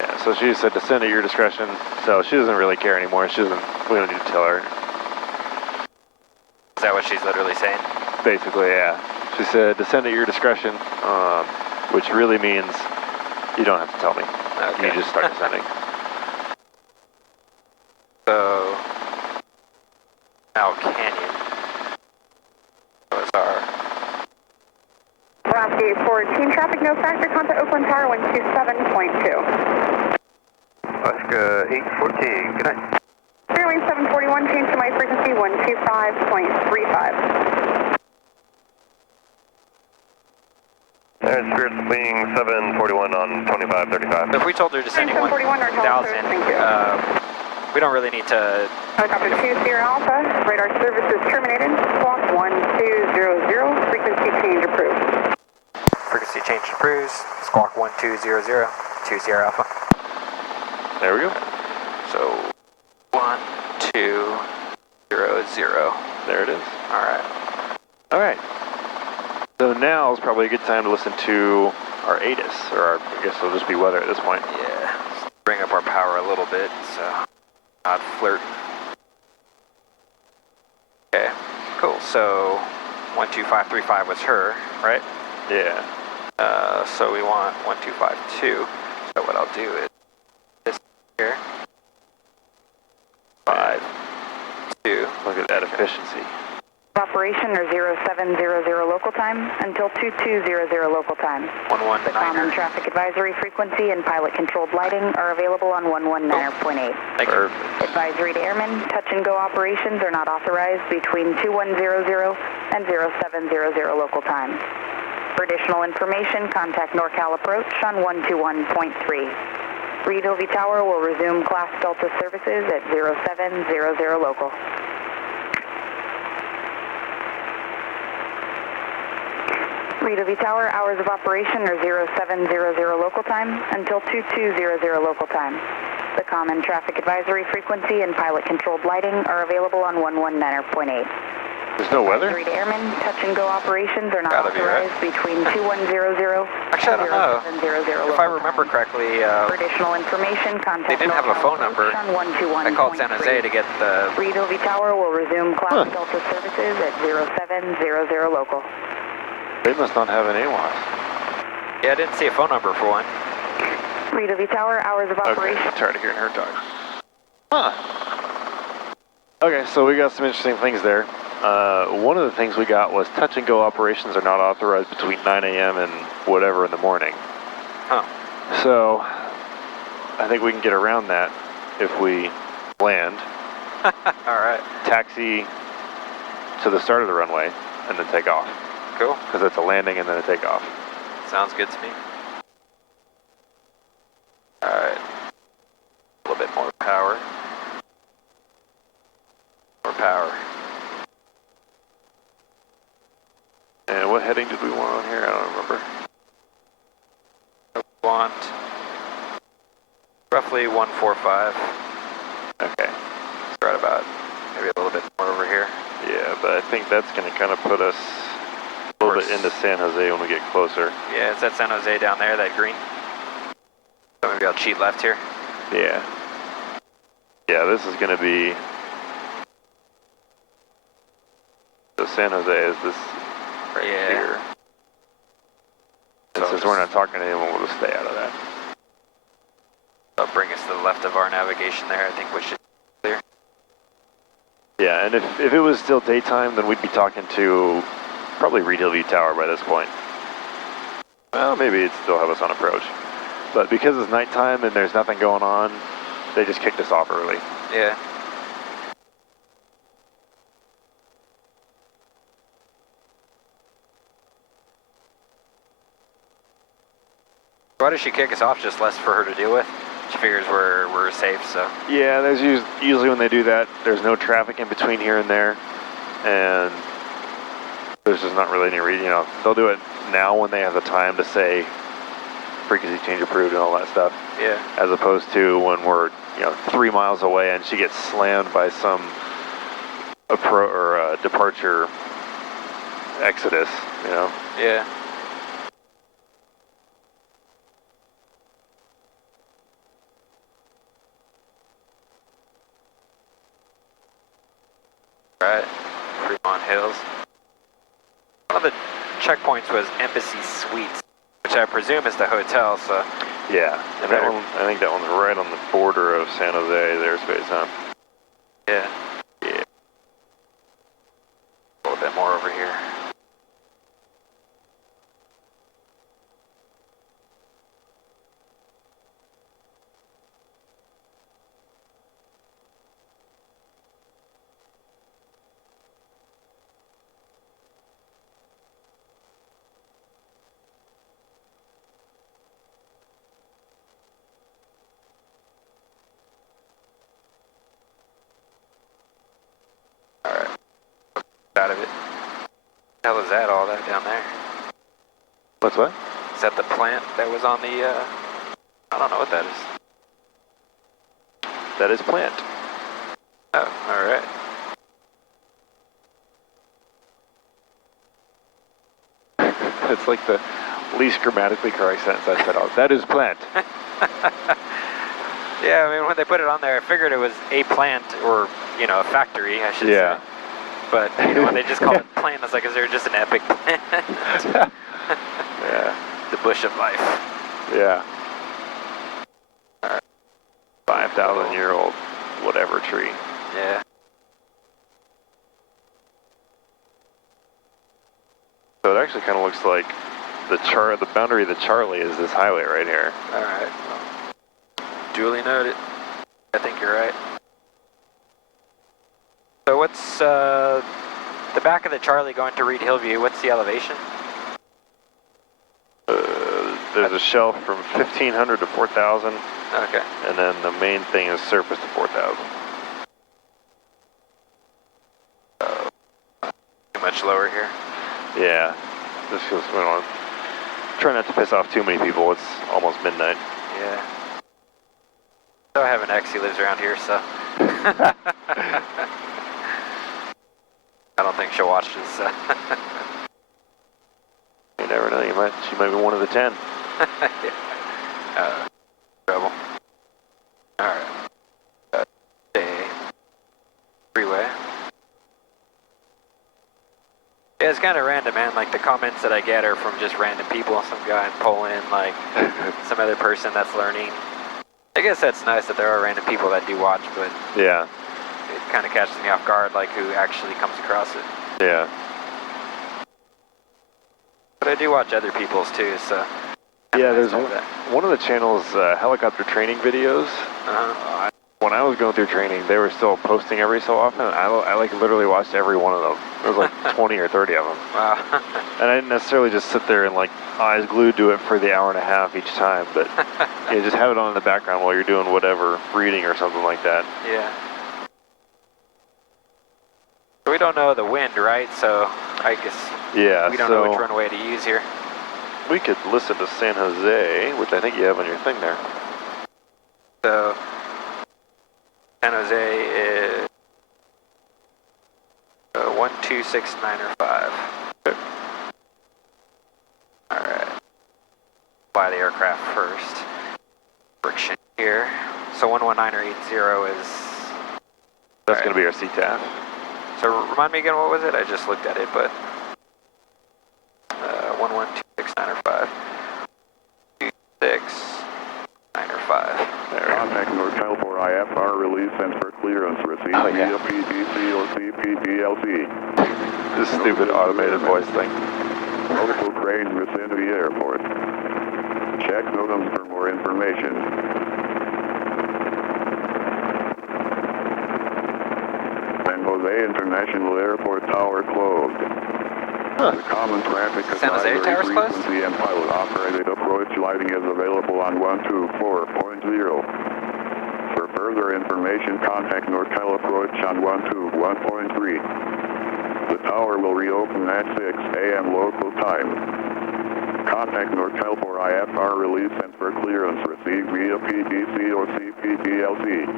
Yeah, so she said descend at your discretion, so she doesn't really care anymore. We don't need to tell her. Is that what she's literally saying? Basically, yeah. She said descend at your discretion, which really means you don't have to tell me. Okay. You just start descending. So, now Canyon. What's our... Alaska 14, traffic no factor, contact Oakland Tower 127.2. Alaska 814, good night. Fairway 741, change to my frequency 125.35. There's Spirit Wing 741 on 2535. So if we told her descending 741, 1,000, thank you. we don't really need to... Helicopter 2 Sierra Alpha, radar services terminated, squawk 1200, frequency change approved. Frequency change approved, squawk 1200, 2 Sierra Alpha. There we go. So, 1200. There it is. Alright. Alright. So now is probably a good time to listen to our ATIS, or I guess it'll just be weather at this point. Yeah. Let's bring up our power a little bit, so not flirting. Okay, cool. So 12535 was her, right? Yeah. So we want 1252. So what I'll do is this here. 5, 2. Look at that efficiency. Alaska operation are 0700 local time until 2200 local time. 119er. The common traffic advisory frequency and pilot-controlled lighting are available on 119.8. Thank you. Advisory to airmen, touch and go operations are not authorized between 2100 and 0700 local time. For additional information, contact NorCal Approach on 121.3. Reed Ovie Tower will resume Class Delta services at 0700 local. Reed Ovie Tower, hours of operation are 0700 local time until 2200 local time. The common traffic advisory frequency and pilot-controlled lighting are available on 119.8. There's no weather? Advisory to airmen, touch and go operations are not Gotta be right. authorized between 2100 Actually, I don't know. and 0700 If I remember correctly, For additional information, contact they didn't have a phone number. on 121.3. I called San Jose to get the... Reed Ovie Tower will resume Class Delta services at 0700 local. They must not have an AWAS. Yeah, I didn't see a phone number for one. Reed Ovie Tower, hours of operation. Okay, tired of hearing her talk. Huh. Okay, so we got some interesting things there. One of the things we got was touch and go operations are not authorized between 9 a.m. and whatever in the morning. Huh. So I think we can get around that if we land, All right. taxi to the start of the runway, and then take off. Cool. Because it's a landing and then a takeoff. Sounds good to me. All right. A little bit more power. More power. And what heading did we want on here? I don't remember. We want roughly 145. Okay. Right about maybe a little bit more over here. Yeah, but I think that's going to kind of put us a little bit into San Jose when we get closer. Yeah, it's that San Jose down there, that green. So maybe I'll cheat left here. Yeah. Yeah, this is going to be... So San Jose is this right here. And So since we're not talking to anyone, we'll just stay out of that. That'll bring us to the left of our navigation there. I think we should clear. Yeah, and if it was still daytime, then we'd be talking to probably Reed Ovie Tower by this point. Well, maybe it'd still have us on approach. But because it's nighttime and there's nothing going on, they just kicked us off early. Yeah. Why does she kick us off? Just less for her to deal with? She figures we're safe, so. Yeah, there's usually when they do that, there's no traffic in between here and there, and there's just not really any reason, they'll do it now when they have the time to say frequency change approved and all that stuff. Yeah. As opposed to when we're, 3 miles away and she gets slammed by some departure exodus, Yeah. Right, Fremont Hills. One of the checkpoints was Embassy Suites, which I presume is the hotel, so. Yeah, and that one, I think that one's right on the border of San Jose airspace, huh? Yeah. Yeah. A little bit more over here. Out of it. What the hell is that, all that down there? What's what? Is that the plant that was on the, I don't know what that is. That is plant. Oh, alright. It's like the least grammatically correct sentence I said out. That is plant. Yeah, I mean, when they put it on there, I figured it was a plant, or, a factory, I should say. But, when they just call it plant, I was like, is there just an epic plant? Yeah. The bush of life. Yeah. 5,000-year-old whatever tree. Yeah. kind of looks like the boundary of the Charlie is this highway right here. All right. Well, duly noted. I think you're right. So what's the back of the Charlie going to Reed Hillview? What's the elevation? There's a shelf from 1,500 to 4,000. Okay. And then the main thing is surface to 4,000. Too much lower here. Yeah. This feels, try not to piss off too many people. It's almost midnight. Yeah. So I have an ex who lives around here, so. I don't think she'll watch this. You never know. She might be one of the 10. Trouble. All right. Freeway. Yeah, it's kind of random, man. Like the comments that I get are from just random people. Some guy in Poland, like some other person that's learning. I guess that's nice that there are random people that do watch, but yeah, it kind of catches me off guard, like who actually comes across it. Yeah. But I do watch other people's too, so. Yeah, there's one of the channel's helicopter training videos. When I was going through training, they were still posting every so often. I like literally watched every one of them. There was like 20 or 30 of them. Wow. And I didn't necessarily just sit there and like eyes glued to it for the hour and a half each time, but yeah, just have it on in the background while you're doing whatever, reading or something like that. Yeah. We don't know the wind, right? So I guess we don't know which runway to use here. We could listen to San Jose, which I think you have on your thing there. So San Jose is 12695. Okay. All right. Fly the aircraft first. Friction here. So 11980 is. That's going to be our CTAF. So remind me again, what was it? I just looked at it, but 1126905. 2695. Contact NorCal for IFR release and for clearance received via PTC or CPTLC. This stupid automated voice thing. Multiple cranes within the airport. Check NOTAMs for more information. San Jose International Airport Tower closed. The common traffic advisory frequency and pilot operated approach lighting is available on 124.0. For further information, contact NorCal approach on 121.3. The tower will reopen at 6 a.m. local time. Contact NorCal for IFR release and for clearance received via PTC or CPTLC.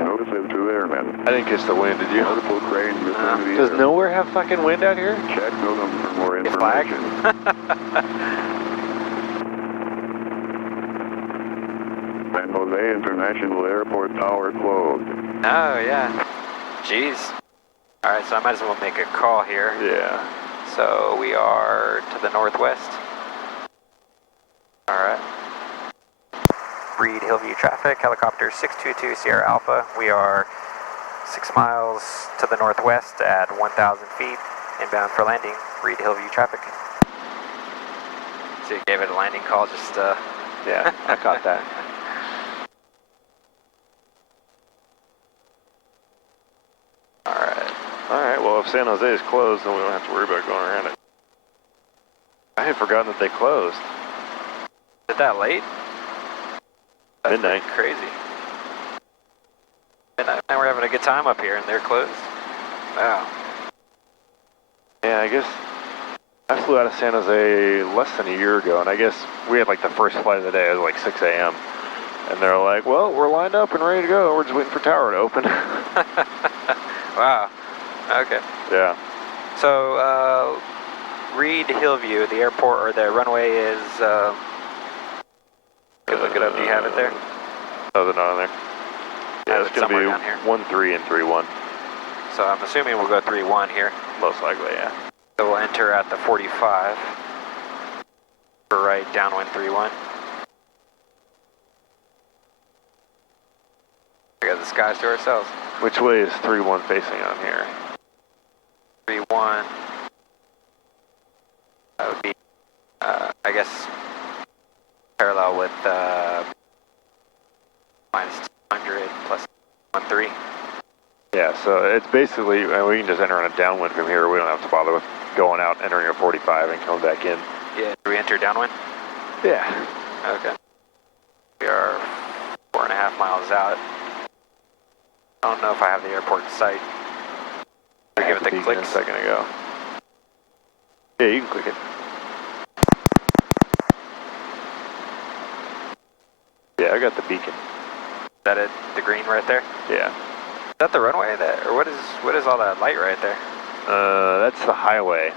Notices to airmen. I didn't catch the wind, did you? Multiple cranes within the Does nowhere have fucking wind out here? Check NOTAM for more information. San Jose International Airport Tower closed. Oh, yeah. Jeez. All right, so I might as well make a call here. Yeah. So we are to the northwest. All right. Reed Hillview traffic, helicopter 622 Sierra Alpha. We are 6 miles to the northwest at 1,000 feet, inbound for landing. Reed Hillview traffic. So you gave it a landing call, just yeah, I caught that. Alright, well if San Jose is closed, then we don't have to worry about going around it. I had forgotten that they closed. Is it that late? That's midnight. Crazy. Midnight. And we're having a good time up here and they're closed. Wow. Yeah, I guess I flew out of San Jose less than a year ago, and I guess we had like the first flight of the day. It was like 6 a.m. And they're like, well, we're lined up and ready to go. We're just waiting for tower to open. Wow. Okay. Yeah. So, Reed Hillview, the airport or the runway is, you can look it up. Do you have it there? No, they're not on there. Yeah, it's going to be down here. 13 and 31. So I'm assuming we'll go 31 here. Most likely, yeah. So we'll enter at the 45 for right downwind 31. We got the skies to ourselves. Which way is 31 facing on here? 31. I guess, parallel with minus 200 plus 13. Yeah, so it's basically, we can just enter on a downwind from here. We don't have to bother with going out, entering a 45 and coming back in. Yeah, do we enter downwind? Yeah. Okay. We are 4.5 miles out. I don't know if I have the airport in sight. Should I give it the clicks? A second ago. Yeah, you can click it. Yeah, I got the beacon. Is that it? The green right there? Yeah. Is that the runway? Or what is all that light right there? That's the highway.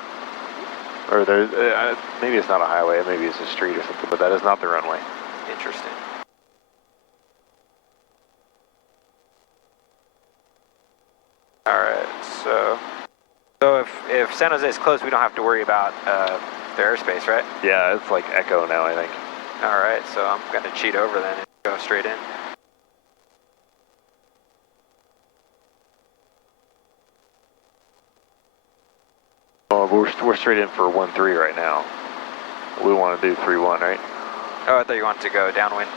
Or there's, maybe it's not a highway, maybe it's a street or something, but that is not the runway. Interesting. Alright, so if San Jose is closed, we don't have to worry about the airspace, right? Yeah, it's like Echo now, I think. Alright, so I'm going to cheat over then and go straight in. Oh, we're straight in for 1-3 right now. We want to do 3-1, right? Oh, I thought you wanted to go downwind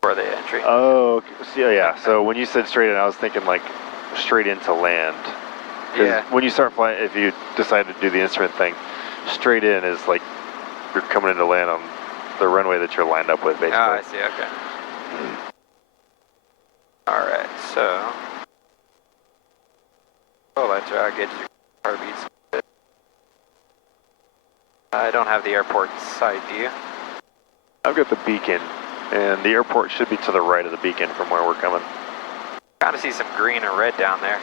for the entry. Oh, yeah. So when you said straight in, I was thinking like straight into land. Yeah. When you start flying, if you decide to do the instrument thing, straight in is like you're coming into land on the runway that you're lined up with, basically. Oh, I see, okay. Alright, so... Oh, that's right, I'll get your heartbeats. I don't have the airport in sight, do you? I've got the beacon, and the airport should be to the right of the beacon from where we're coming. Kind of see some green or red down there.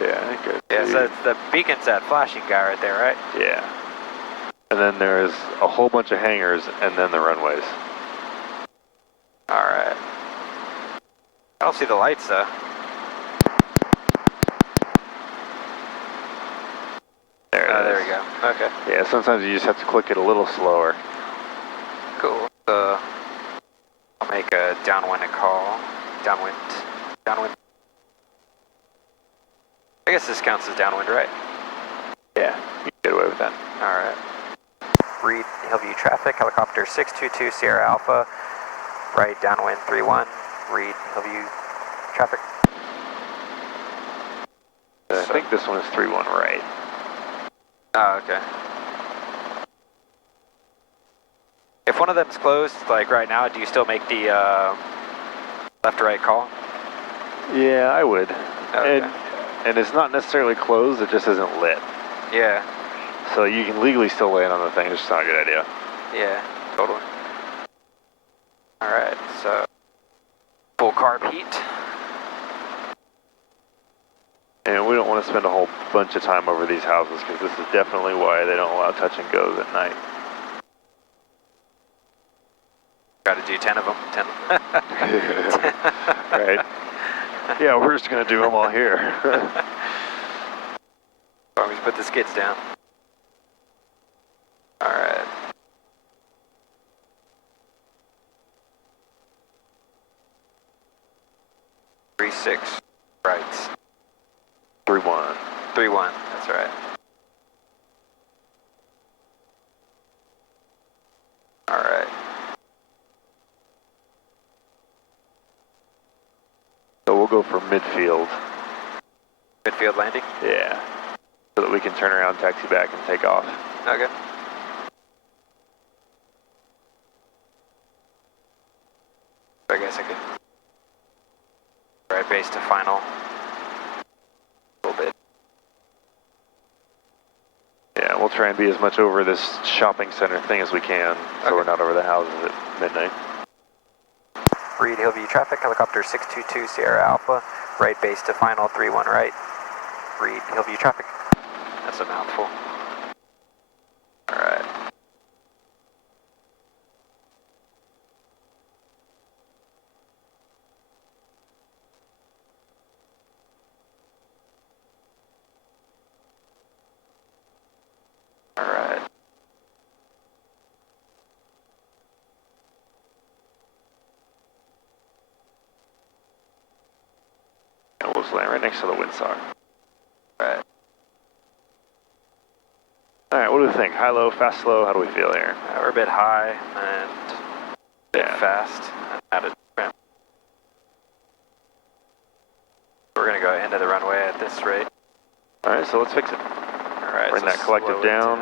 Yeah, I think Yeah, so it's the beacon's that flashing guy right there, right? Yeah. And then there's a whole bunch of hangars, and then the runways. Alright. I don't see the lights, though. There we go. Okay. Yeah, sometimes you just have to click it a little slower. Cool. I'll make a downwind call. Downwind. I guess this counts as downwind, right? Yeah, you can get away with that. Alright. Read Hillview traffic, helicopter 622 Sierra Alpha, right downwind 31. Read Hillview traffic. I think this one is 3-1 right. Oh, okay. If one of them's closed, like right now, do you still make the left to right call? Yeah, I would. Okay. And it's not necessarily closed, it just isn't lit. Yeah. So you can legally still land on the thing, it's just not a good idea. Yeah, totally. Alright, so full carb heat. And we don't want to spend a whole bunch of time over these houses because this is definitely why they don't allow touch and goes at night. Got to do 10 of them. 10. Right. Yeah, we're just going to do them all here. Always put the skids down. Alright. Three 6 rights. 3-1. 3-1, that's right. Alright. So we'll go for midfield. Midfield landing? Yeah. So that we can turn around, taxi back, and take off. Okay. I guess I could. Right base to final. A little bit. Yeah, we'll try and be as much over this shopping center thing as we can, so Okay. we're not over the houses at midnight. Read Hillview traffic, helicopter 622 Sierra Alpha, right base to final 3-1 right. Read Hillview traffic. That's a mouthful. Alright. Alright. And we'll just land right next to the windsock. Right. All right, what do we think? High, low, fast, slow? How do we feel here? We're a bit high and a bit fast. Out of trim. We're going to go into the runway at this rate. All right, so let's fix it. All right, Bring so that collective slow it down.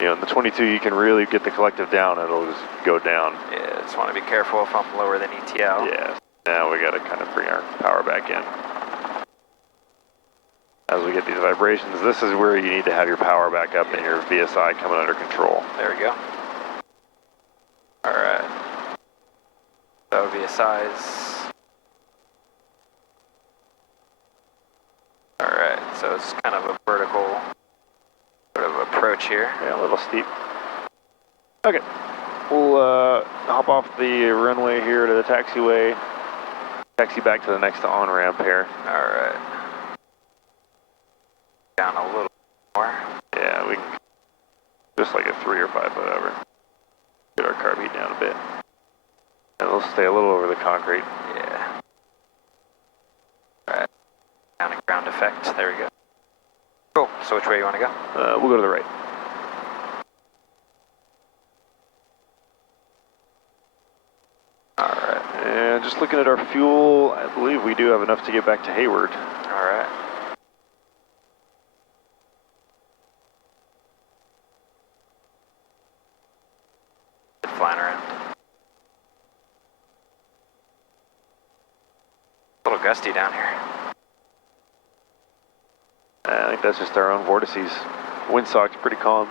You know, in the 22, you can really get the collective down. It'll just go down. Yeah, just want to be careful if I'm lower than ETL. Yeah. Now we got to kind of bring our power back in. As we get these vibrations, this is where you need to have your power back up and your VSI coming under control. There we go. All right. So VSI's. All right. So it's kind of a vertical sort of approach here. Yeah, a little steep. Okay. We'll hop off the runway here to the taxiway. Taxi back to the next on-ramp here. All right. Down a little more. Yeah, we can just like a 3 or 5 foot over. Get our carb heat down a bit. And it'll stay a little over the concrete. Yeah. All right. Down a ground effect. There we go. Cool. So which way you want to go? We'll go to the right. All right. And just looking at our fuel, I believe we do have enough to get back to Hayward. All right. Flying around. A little gusty down here. I think that's just our own vortices. Windsock's pretty calm.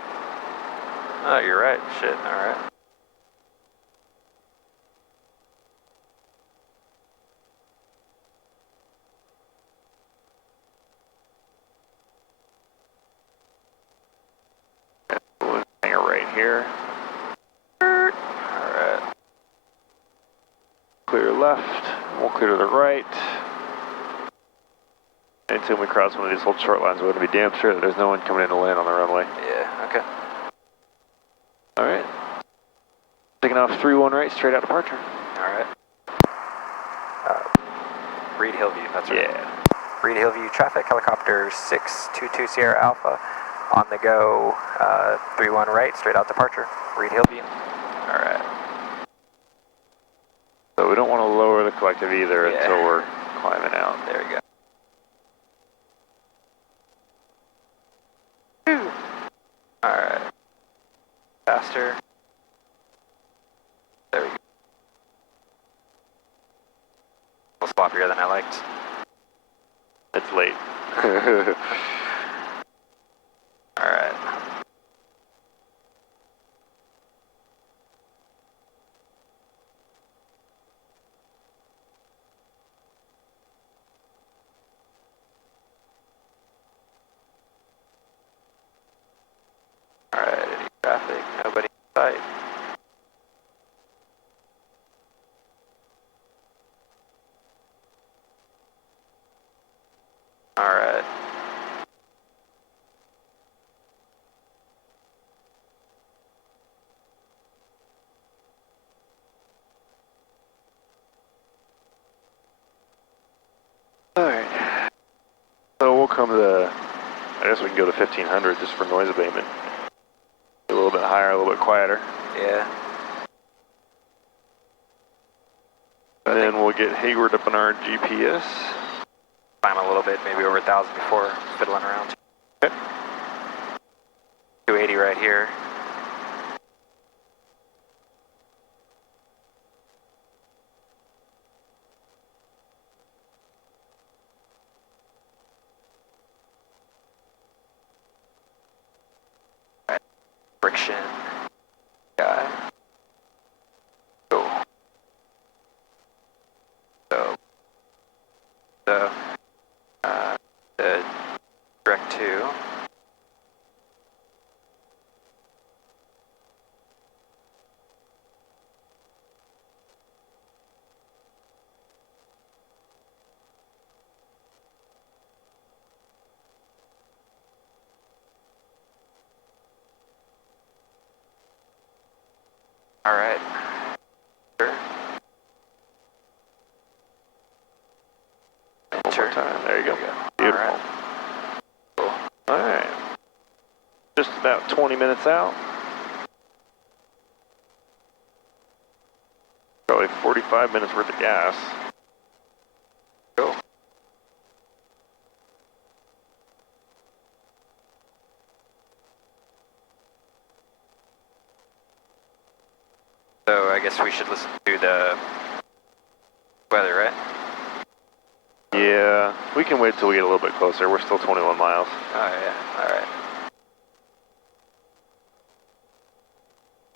Oh, you're right. Shit. All right. We'll hang it right here. Alright. Clear left. We'll clear to the right. Anytime we cross one of these old short lines, we're going to be damn sure that there's no one coming in to land on the runway. Yeah, okay. Alright. Taking off 3-1 right, straight out departure. Alright. Reed Hillview, that's right. Yeah. Reed Hillview traffic, helicopter 622 Sierra Alpha. On the go, 3-1 right, straight out departure. Reed Hillview. Alright. So we don't want to lower the collective either until we're climbing out. There we go. Alright. Faster. There we go. A little sloppier than I liked. It's late. Alright. Alright, any traffic, nobody in sight. Alright. Alright. So we'll come to the, I guess we can go to 1500 just for noise abatement. A little bit higher, a little bit quieter. Yeah. And then we'll get Hayward up on our GPS. Climb a little bit, maybe over 1,000 before fiddling around. Okay. 280 right here. Right. Friction. Guy. Go. So, the direct 2. All right. Sure. One more time. There you go. There you go. Beautiful. All right. Cool. All right. just about 20 minutes out. Probably 45 minutes worth of gas. Go. So I guess we should listen to the weather, right? Yeah, we can wait till we get a little bit closer. We're still 21 miles. Oh yeah, alright.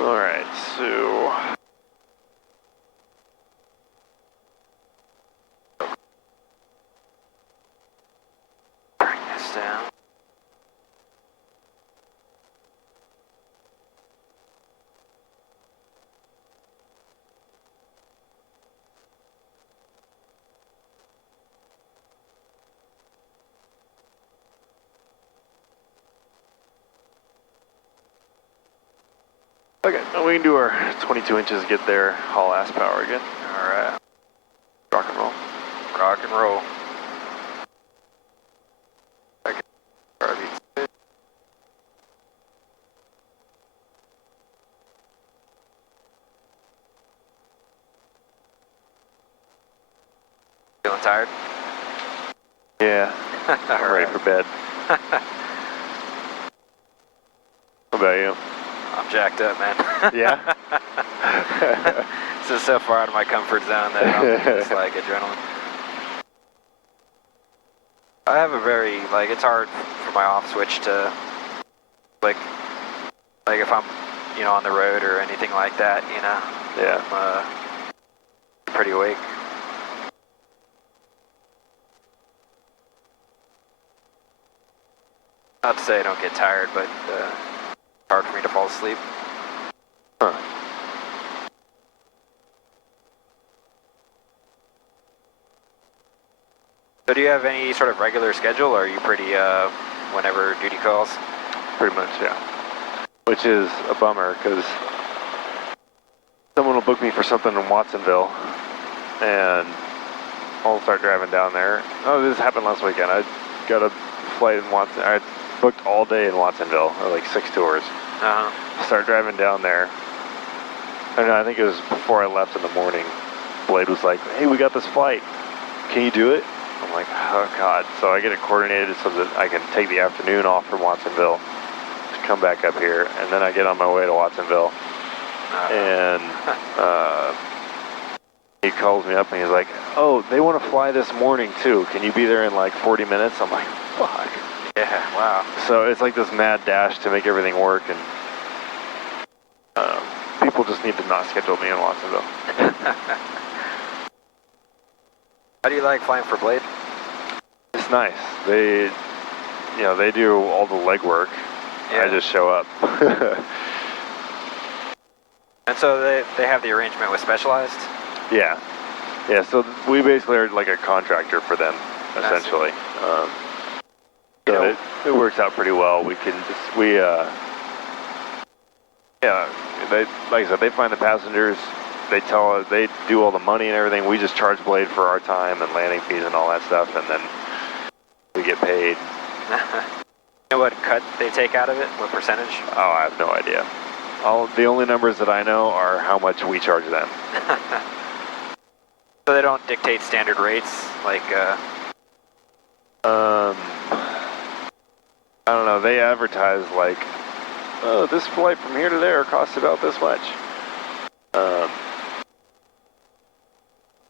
Alright, so... Bring this down. Okay, now we can do our 22 inches, get there, haul ass power again. Alright. Rock and roll. Rock and roll. Okay. RV2. Feeling tired? Yeah, I'm ready for bed. What about you? I'm jacked up, man. Yeah? This is so far out of my comfort zone that I'm just like adrenaline. I have a very, like, it's hard for my off switch to click. Like if I'm, you know, on the road or anything like that, you know. Yeah. I'm pretty awake. Not to say I don't get tired, but it's hard for me to fall asleep. Huh. So do you have any sort of regular schedule, or are you pretty, whenever duty calls? Pretty much, yeah. Which is a bummer, because someone will book me for something in Watsonville, and I'll start driving down there. Oh, this happened last weekend. I got a flight in Watson. I booked all day in Watsonville, like 6 tours. Start driving down there. I don't know, I think it was before I left in the morning. Blade was like, hey, we got this flight. Can you do it? I'm like, oh God. So I get it coordinated so that I can take the afternoon off from Watsonville to come back up here. And then I get on my way to Watsonville. And he calls me up and he's like, oh, they want to fly this morning too. Can you be there in like 40 minutes? I'm like, fuck. Yeah, wow. So it's like this mad dash to make everything work, and people just need to not schedule me in Watsonville. How do you like flying for Blade? It's nice. They, you know, they do all the legwork. Yeah. I just show up. And so they have the arrangement with Specialized? Yeah. Yeah, so we basically are like a contractor for them, essentially. So it works out pretty well. We can just, yeah, they, like I said, they find the passengers, they tell us, they do all the money and everything. We just charge Blade for our time and landing fees and all that stuff, and then we get paid. You know what cut they take out of it? What percentage? Oh, I have no idea. The only numbers that I know are how much we charge them. So they don't dictate standard rates, like, I don't know, they advertise like, oh, this flight from here to there costs about this much. I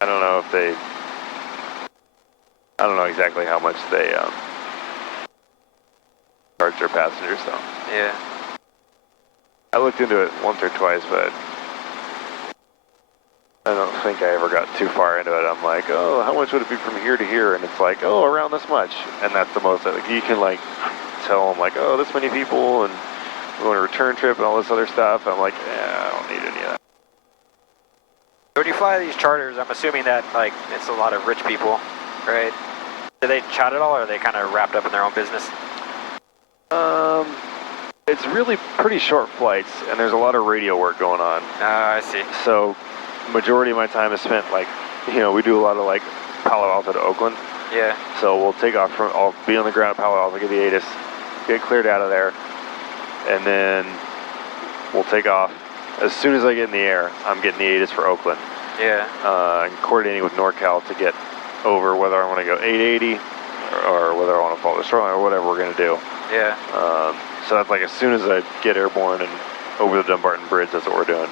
don't know if they, I don't know exactly how much they charge their passengers, though. yeah. I looked into it once or twice, but I don't think I ever got too far into it. I'm like, oh, how much would it be from here to here? And it's like, oh, around this much. And that's the most, like, you can like tell them like, oh, this many people and we're going on a return trip and all this other stuff. I'm like, yeah, I don't need any of that. So when you fly these charters, I'm assuming that, like, it's a lot of rich people, right? Do they chat at all, or are they kind of wrapped up in their own business? It's really pretty short flights, and there's a lot of radio work going on. I see. So majority of my time is spent, like, you know, we do a lot of, like, Palo Alto to Oakland. Yeah. So we'll take off from, I'll be on the ground at Palo Alto, get the ATIS, get cleared out of there, and then we'll take off. As soon as I get in the air, I'm getting the ATIS for Oakland. Yeah. And coordinating with NorCal to get over whether I want to go 880 or whether I want to follow the Stroh or whatever we're going to do. Yeah. So that's like as soon as I get airborne and over the Dumbarton Bridge, that's what we're doing.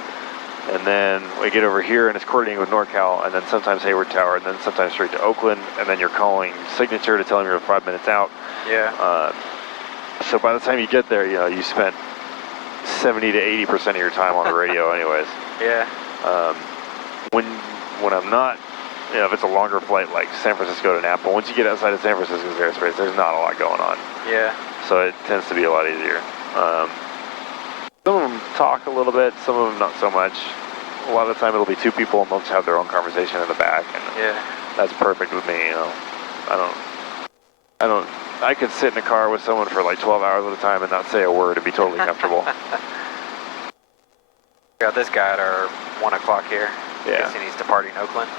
And then we get over here and it's coordinating with NorCal, and then sometimes Hayward Tower, and then sometimes straight to Oakland, and then you're calling Signature to tell them you're 5 minutes out. Yeah. So by the time you get there, you spent 70 to 80% of your time on the radio anyways. Yeah. When I'm not, if it's a longer flight like San Francisco to Napa, once you get outside of San Francisco's airspace, there's not a lot going on. Yeah. So it tends to be a lot easier. Some of them talk a little bit, some of them not so much. A lot of the time it'll be two people and they'll just have their own conversation in the back, and yeah, that's perfect with me. I could sit in a car with someone for like 12 hours at a time and not say a word and be totally comfortable. Got this guy at our 1 o'clock here. Yeah. Guessing he's departing Oakland.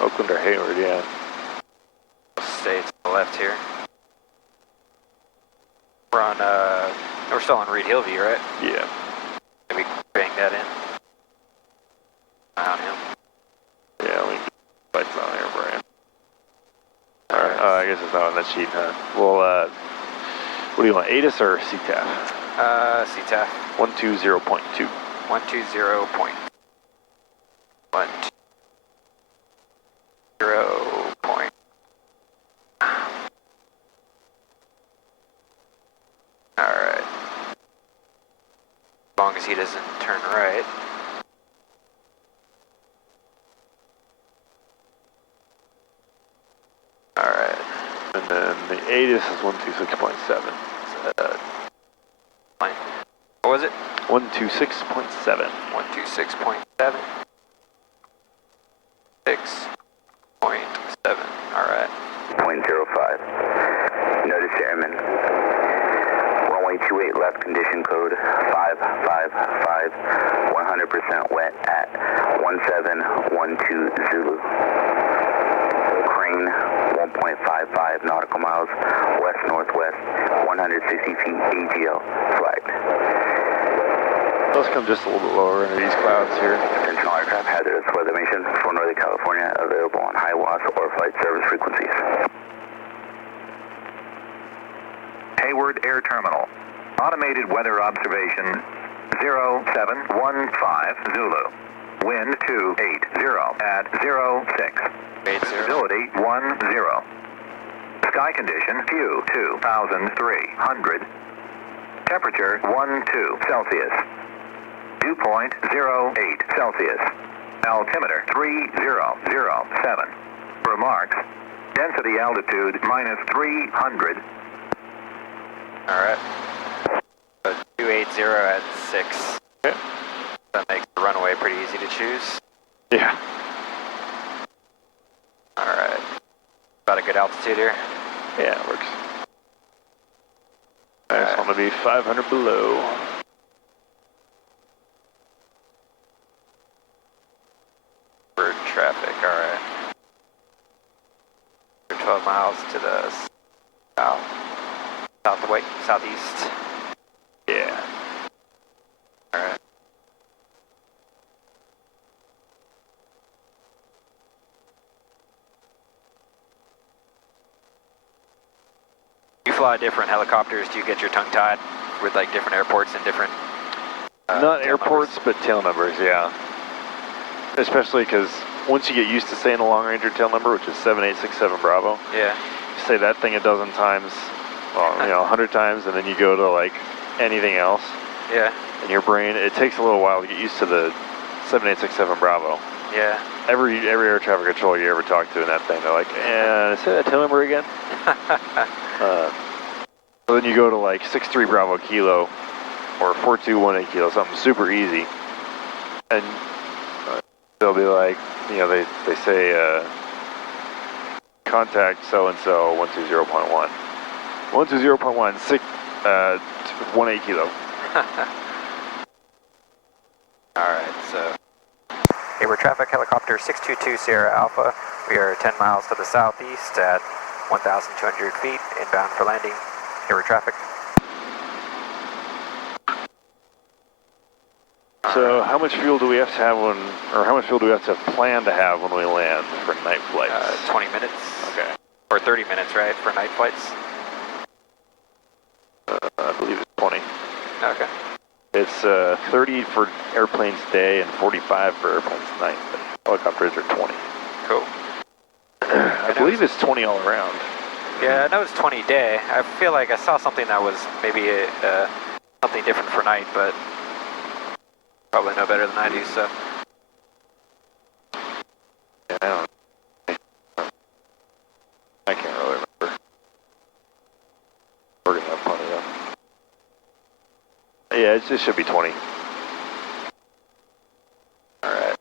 Oakland or Hayward, yeah. Stay to the left here. We're still on Reed Hillview, right? Yeah. Maybe bang that in. On him. Yeah, we can lights on here, Brian. Alright, I guess it's not on that sheet, huh? Well, what do you want, ATIS or CTAF? CTAF. 120.2. 120.120. Alright. As long as he doesn't turn right. Alright. And then the ATIS is 126.7. Fine. What was it? 126.7. 126.7. 6.7. Alright. 0.05. Notice airman. Runway 28 left, condition code 555. 100% wet at 1712 Zulu. Crane 1.55 nautical miles west-northwest, 160 feet AGL flagged. Those come just a little bit lower under these clouds here. Attention all aircraft, hazardous weather mission for Northern California, available on high watts or flight service frequencies. Hayward Air Terminal. Automated weather observation 0715 Zulu. Wind 280 at 06. Visibility 10. Sky condition Q 2300. Temperature 12 Celsius. Dew point 08 Celsius. Altimeter 3007. Remarks. Density altitude -300. Alright. So 280 at 6. Okay. That makes the runway pretty easy to choose. Yeah. Alright. About a good altitude here. Yeah, it works. I just want to be 500 below. Bird traffic, alright. 12 miles to the southeast. Yeah. Alright. You fly different helicopters, do you get your tongue tied with like different airports and different Not tail airports, numbers? but tail numbers, yeah. Especially because once you get used to saying the long ranger tail number, which is 7867 Bravo, Yeah. you say that thing a dozen times, well, 100 times, and then you go to like anything else. Yeah. In your brain, it takes a little while to get used to the 7867 Bravo. Yeah. Every air traffic controller you ever talk to in that thing, they're like, say that tail number again? So then you go to like 63 Bravo Kilo or 4218 Kilo, something super easy, and they'll be like, they say contact so-and-so 120.1. 120.1, 18 Kilo. Alright, so Hayward traffic helicopter 622 Sierra Alpha. We are 10 miles to the southeast at 1,200 feet, inbound for landing. Hayward traffic. So how much fuel do we have to have when, or how much fuel do we have to plan to have when we land for night flights? 20 minutes. Okay. Or 30 minutes, right, for night flights? I believe it's 20. Okay. It's 30 for airplanes day and 45 for airplanes night, but helicopters are 20. Cool. I believe it's 20 all around. Yeah, I know it's 20 day. I feel like I saw something that was maybe something different for night, but probably no better than I do, so. Yeah, I can't really remember. We're gonna have plenty though. Yeah, it just should be 20. Alright.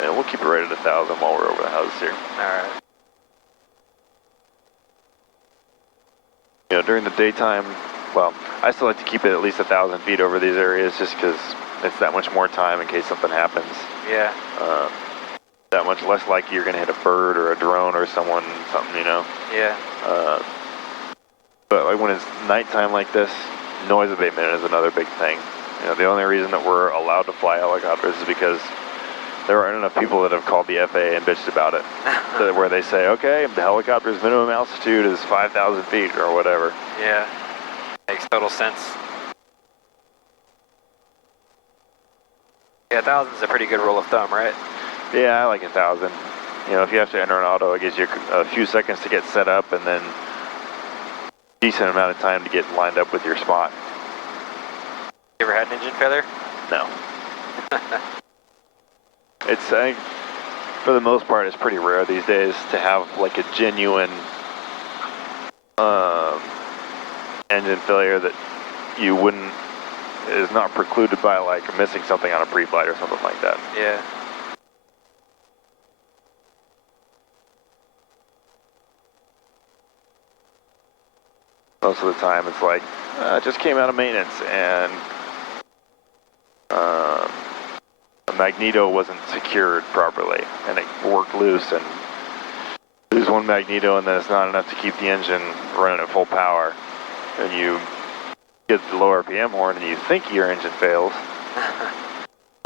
And we'll keep it right at 1,000 while we're over the houses here. Alright. You know, during the daytime, well, I still like to keep it at least 1,000 feet over these areas just because it's that much more time in case something happens. Yeah. That much less likely you're going to hit a bird or a drone or something, you know. Yeah. But like when it's nighttime like this, noise abatement is another big thing. You know, the only reason that we're allowed to fly helicopters is because there aren't enough people that have called the FAA and bitched about it. Where they say, okay, the helicopter's minimum altitude is 5,000 feet or whatever. Yeah. Makes total sense. Yeah, 1,000 is a pretty good rule of thumb, right? Yeah, I like 1,000. You know, if you have to enter an auto, it gives you a few seconds to get set up and then decent amount of time to get lined up with your spot. You ever had an engine failure? No. It's, I think, for the most part, it's pretty rare these days to have like a genuine engine failure that you wouldn't, is not precluded by like missing something on a pre-flight or something like that. Yeah. Most of the time it's like, it just came out of maintenance and the magneto wasn't secured properly and it worked loose and lose one magneto and then it's not enough to keep the engine running at full power. And you get the low RPM horn and you think your engine fails.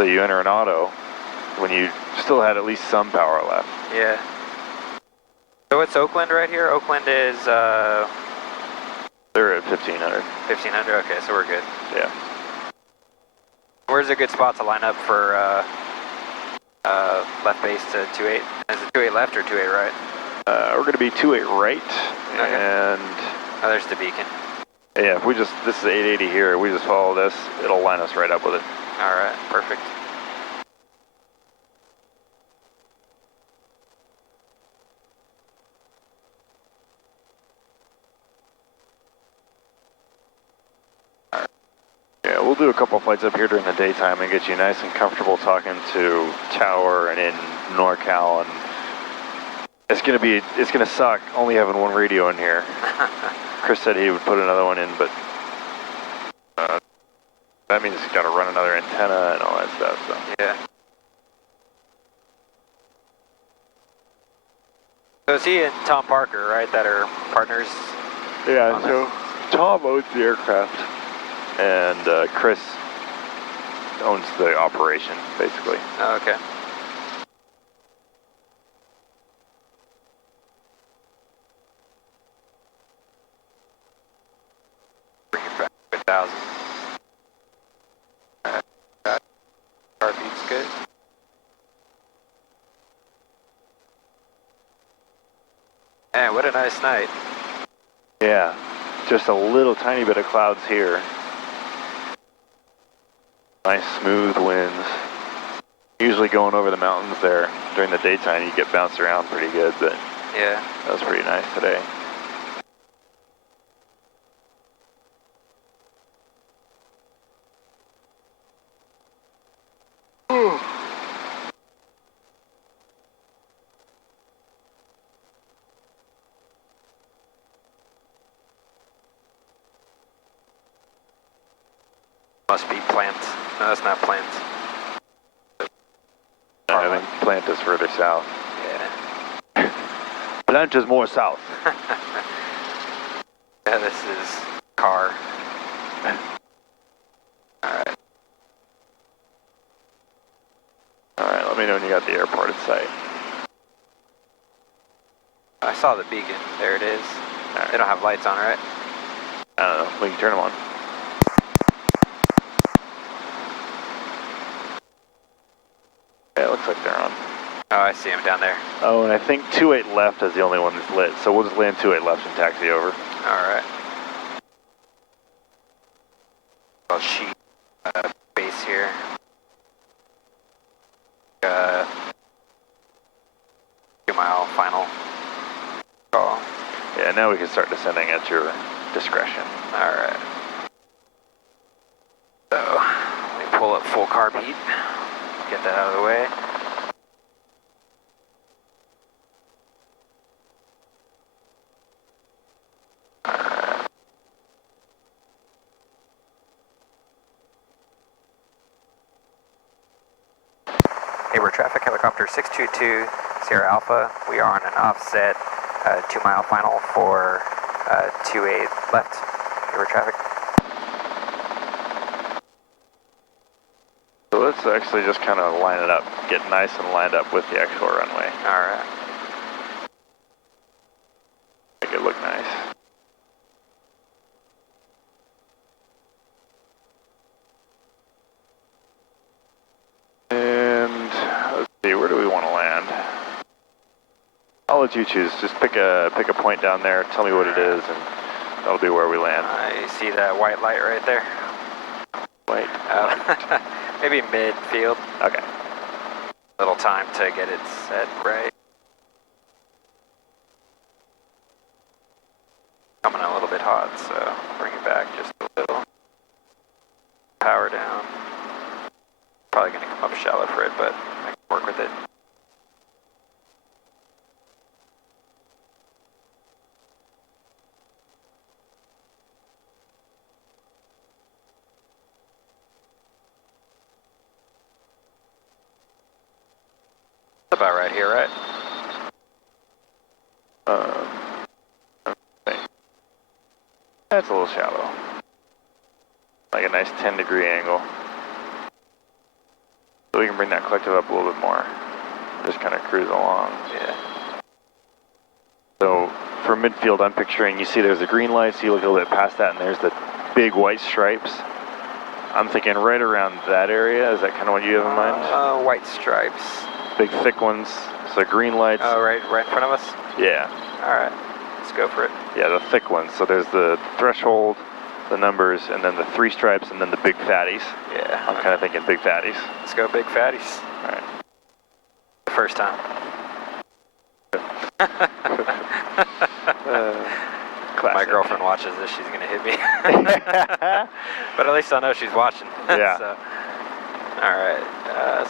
So you enter an auto when you still had at least some power left. Yeah. So it's Oakland right here? Oakland is, They're at 1,500. 1,500, okay, so we're good. Yeah. Where's a good spot to line up for left base to 28? Is it 28 left or 28 right? We're going to be 28 right, Okay. and Oh, there's the beacon. yeah, if we just, this is 880 here, we just follow this, it'll line us right up with it. All right, perfect. Yeah, we'll do a couple flights up here during the daytime and get you nice and comfortable talking to Tower and in NorCal, and it's gonna suck only having one radio in here. Chris said he would put another one in, but that means he's got to run another antenna and all that stuff. So Yeah. So is he and Tom Parker, right, that are partners? yeah, so Tom owns the aircraft, and Chris owns the operation, basically. Oh, okay. Bring it back to 1,000. Heartbeat's good. Man, what a nice night. Yeah, just a little tiny bit of clouds here. Nice smooth winds. Usually going over the mountains there during the daytime, you get bounced around pretty good, but Yeah. that was pretty nice today. Must be plants. No, that's not plants. I think Plant is further south. Yeah. Plant is more south. Yeah, this is car. Alright. Alright, let me know when you got the airport in sight. I saw the beacon. There it is. Right. They don't have lights on, right? I don't know. We can turn them on. Yeah, it looks like they're on. Oh, I see them down there. Oh, and I think 28 left is the only one that's lit, so we'll just land 28 left and taxi over. Alright. Well, sheet base here. 2 mile final call. Yeah, now we can start descending at your discretion. Alright. So, let me pull up full carb heat. Get that out of the way. Hey, we're traffic helicopter 622 Sierra Alpha. We are on an offset 2 mile final for 28 left. Hey, we're traffic. So let's actually just kind of line it up, get nice and lined up with the actual runway. Alright. Make it look nice. And let's see, where do we want to land? I'll let you choose. Just pick a point down there, tell me what it is, and that'll be where we land. I see that white light right there. White. Maybe mid-field. Okay. Little time to get it set right. Coming a little bit hot, so bring it back just a little. Power down. Probably going to come up shallow for it, but I can work with it. About right here, right? Okay. That's a little shallow. Like a nice 10-degree angle. So we can bring that collective up a little bit more. Just kind of cruise along. Yeah. So for midfield, I'm picturing, you see there's the green lights, you look a little bit past that, and there's the big white stripes. I'm thinking right around that area. Is that kind of what you have in mind? White stripes. Big thick ones. So green lights. Oh, right in front of us? Yeah. Alright, let's go for it. Yeah, the thick ones. So there's the threshold, the numbers, and then the 3 stripes, and then the big fatties. Yeah. I'm kind of thinking big fatties. Let's go big fatties. Alright. First time. My girlfriend watches this, she's gonna hit me. But at least I know she's watching. Yeah. So, alright,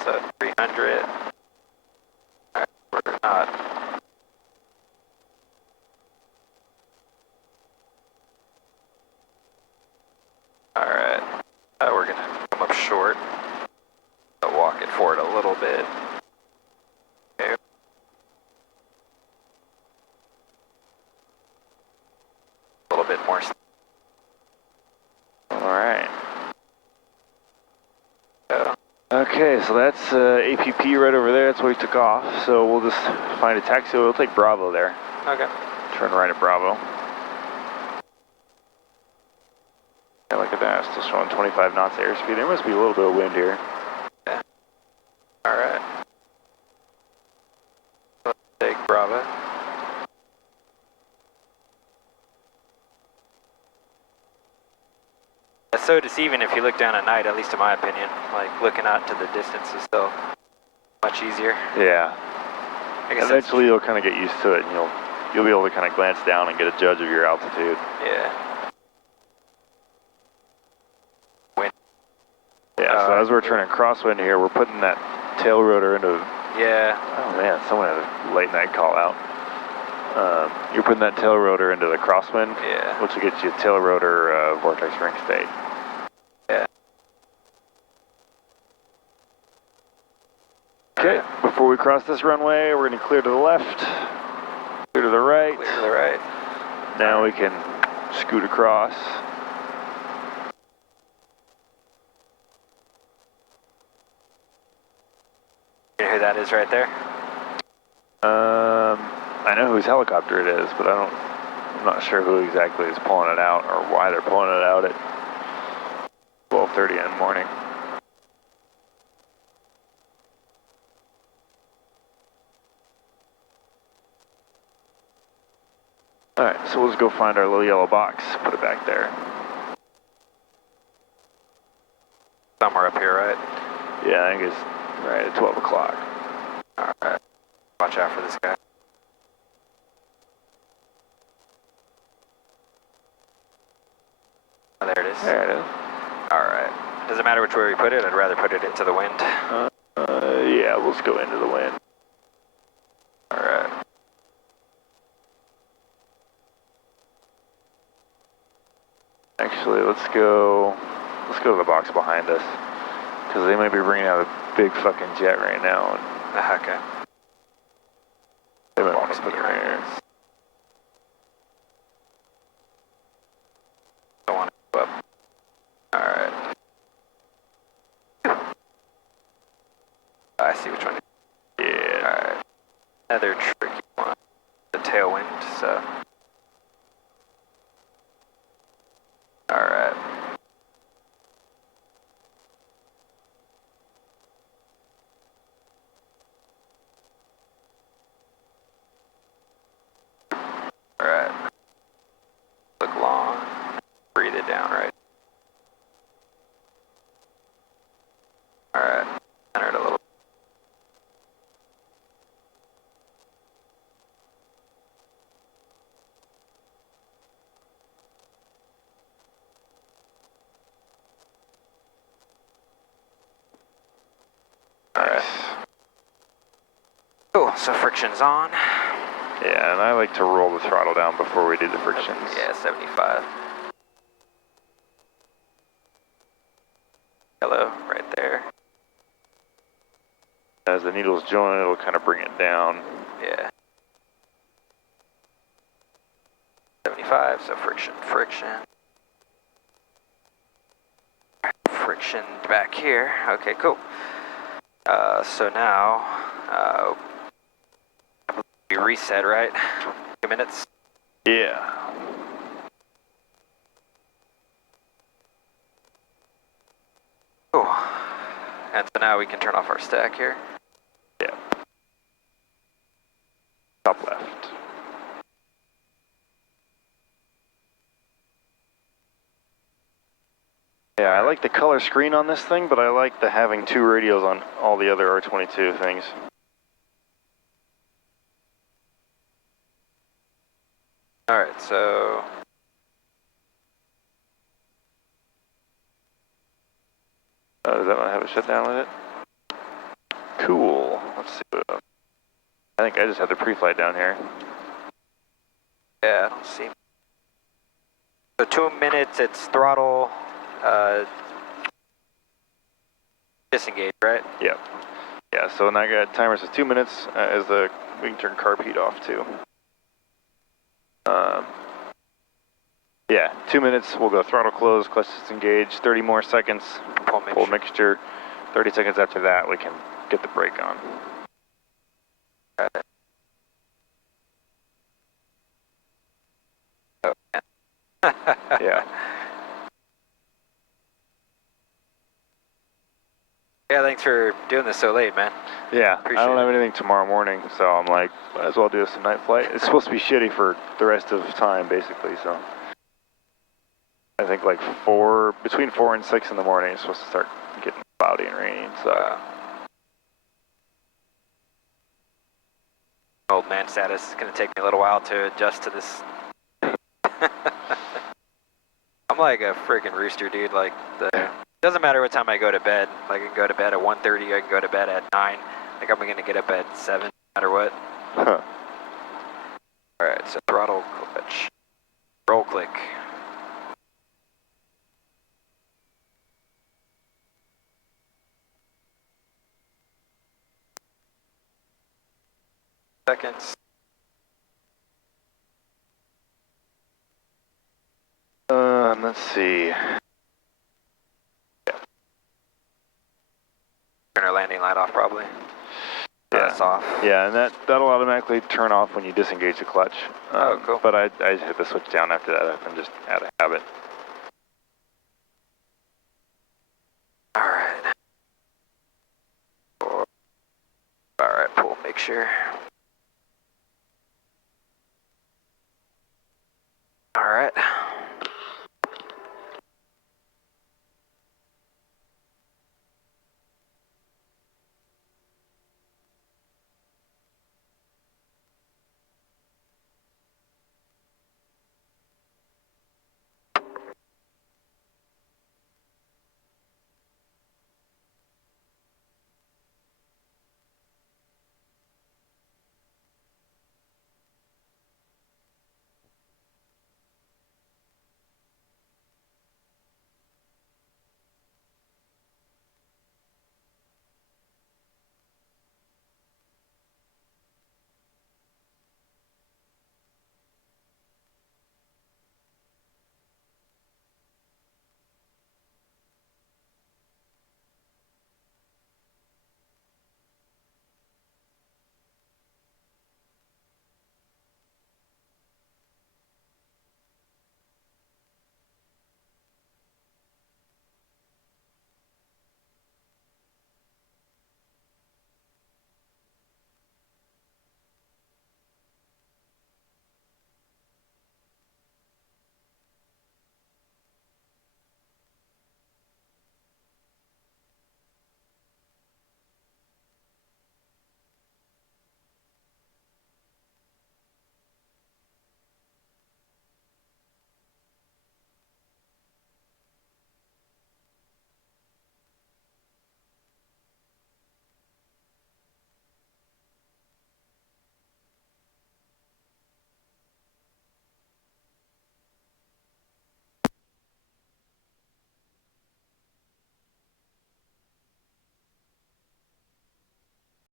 so 300. Alright, we're not. Alright, we're gonna come up short. I'll walk it forward a little bit. Okay. A little bit more. Alright. Okay, so that's APP right over there. That's where we took off. So we'll just find a taxi. We'll take Bravo there. Okay. Turn right at Bravo. Yeah, look at that. Still showing 25 knots airspeed. There must be a little bit of wind here. Yeah. Alright. Let's take Bravo. It's so deceiving if you look down at night, at least in my opinion. Like, looking out to the distance is still much easier. Yeah. I guess eventually you'll kind of get used to it, and you'll be able to kind of glance down and get a judge of your altitude. Yeah. Wind. Yeah, so as we're turning crosswind here, we're putting that tail rotor into... Yeah. Oh man, someone had a late night call out. You're putting that tail rotor into the crosswind, Yeah. which will get you tail rotor vortex ring state. Yeah. Okay, before we cross this runway, we're going to clear to the left, clear to the right. Clear to the right. Now we can scoot across. You know who that is right there? I know whose helicopter it is, but I'm not sure who exactly is pulling it out or why they're pulling it out at 12:30 in the morning. Alright, so we'll just go find our little yellow box, put it back there. Somewhere up here, right? Yeah, I think it's right at 12 o'clock. Alright. Watch out for this guy. Oh, there it is. There it is. Alright. Does it matter which way we put it? I'd rather put it into the wind. Yeah, we'll just go into the wind. Alright. Actually, let's go to the box behind us, because they might be bringing out a big fucking jet right now. And Okay. they might want to put it right here. Don't want to go up. Alright. I see which one. Yeah. Alright. Another tricky one. The tailwind, so. Alright. Alright. Look long. Breathe it down, right? Alright. Center it a little. Alright. Cool, so friction's on. Yeah, and I like to roll the throttle down before we do the frictions. Yeah, 75. Hello, right there. As the needles join, it'll kind of bring it down. Yeah. 75, so friction. Friction back here. Okay, cool. So now, we reset, right? 2 minutes. Yeah. Cool. And so now we can turn off our stack here. Yeah. Top left. Yeah, I like the color screen on this thing, but I like the having two radios on all the other R22 things. Alright, so... Does that not have a shutdown with it? Cool. Let's see. I think I just had the pre-flight down here. Yeah, I don't see. So 2 minutes, it's throttle, disengage, right? Yep. Yeah, so now I got timer says 2 minutes as we can turn carb heat off too. Yeah, 2 minutes, we'll go throttle close, clutch disengage, 30 more seconds, pull mixture. 30 seconds after that, we can get the brake on. Yeah. Yeah, thanks for doing this so late, man. Yeah, Appreciate I don't have it. anything tomorrow morning, so I'm like, might as well do this tonight flight. It's supposed to be shitty for the rest of the time, basically, so. I think like between 4 and 6 in the morning, it's supposed to start getting cloudy and rainy, so. Old man status is going to take me a little while to adjust to this. I'm like a freaking rooster, dude. Like, doesn't matter what time I go to bed. Like, I can go to bed at 1:30, I can go to bed at 9. Like, I'm going to get up at 7, no matter what. Huh. Alright, so throttle clutch. Roll click. Seconds. Let's see. Turn our landing light off probably. Yeah. That's off. Yeah, and that'll automatically turn off when you disengage the clutch. Oh, cool. But I hit the switch down after that. I'm just out of habit. All right. All right, pull, make sure. All right.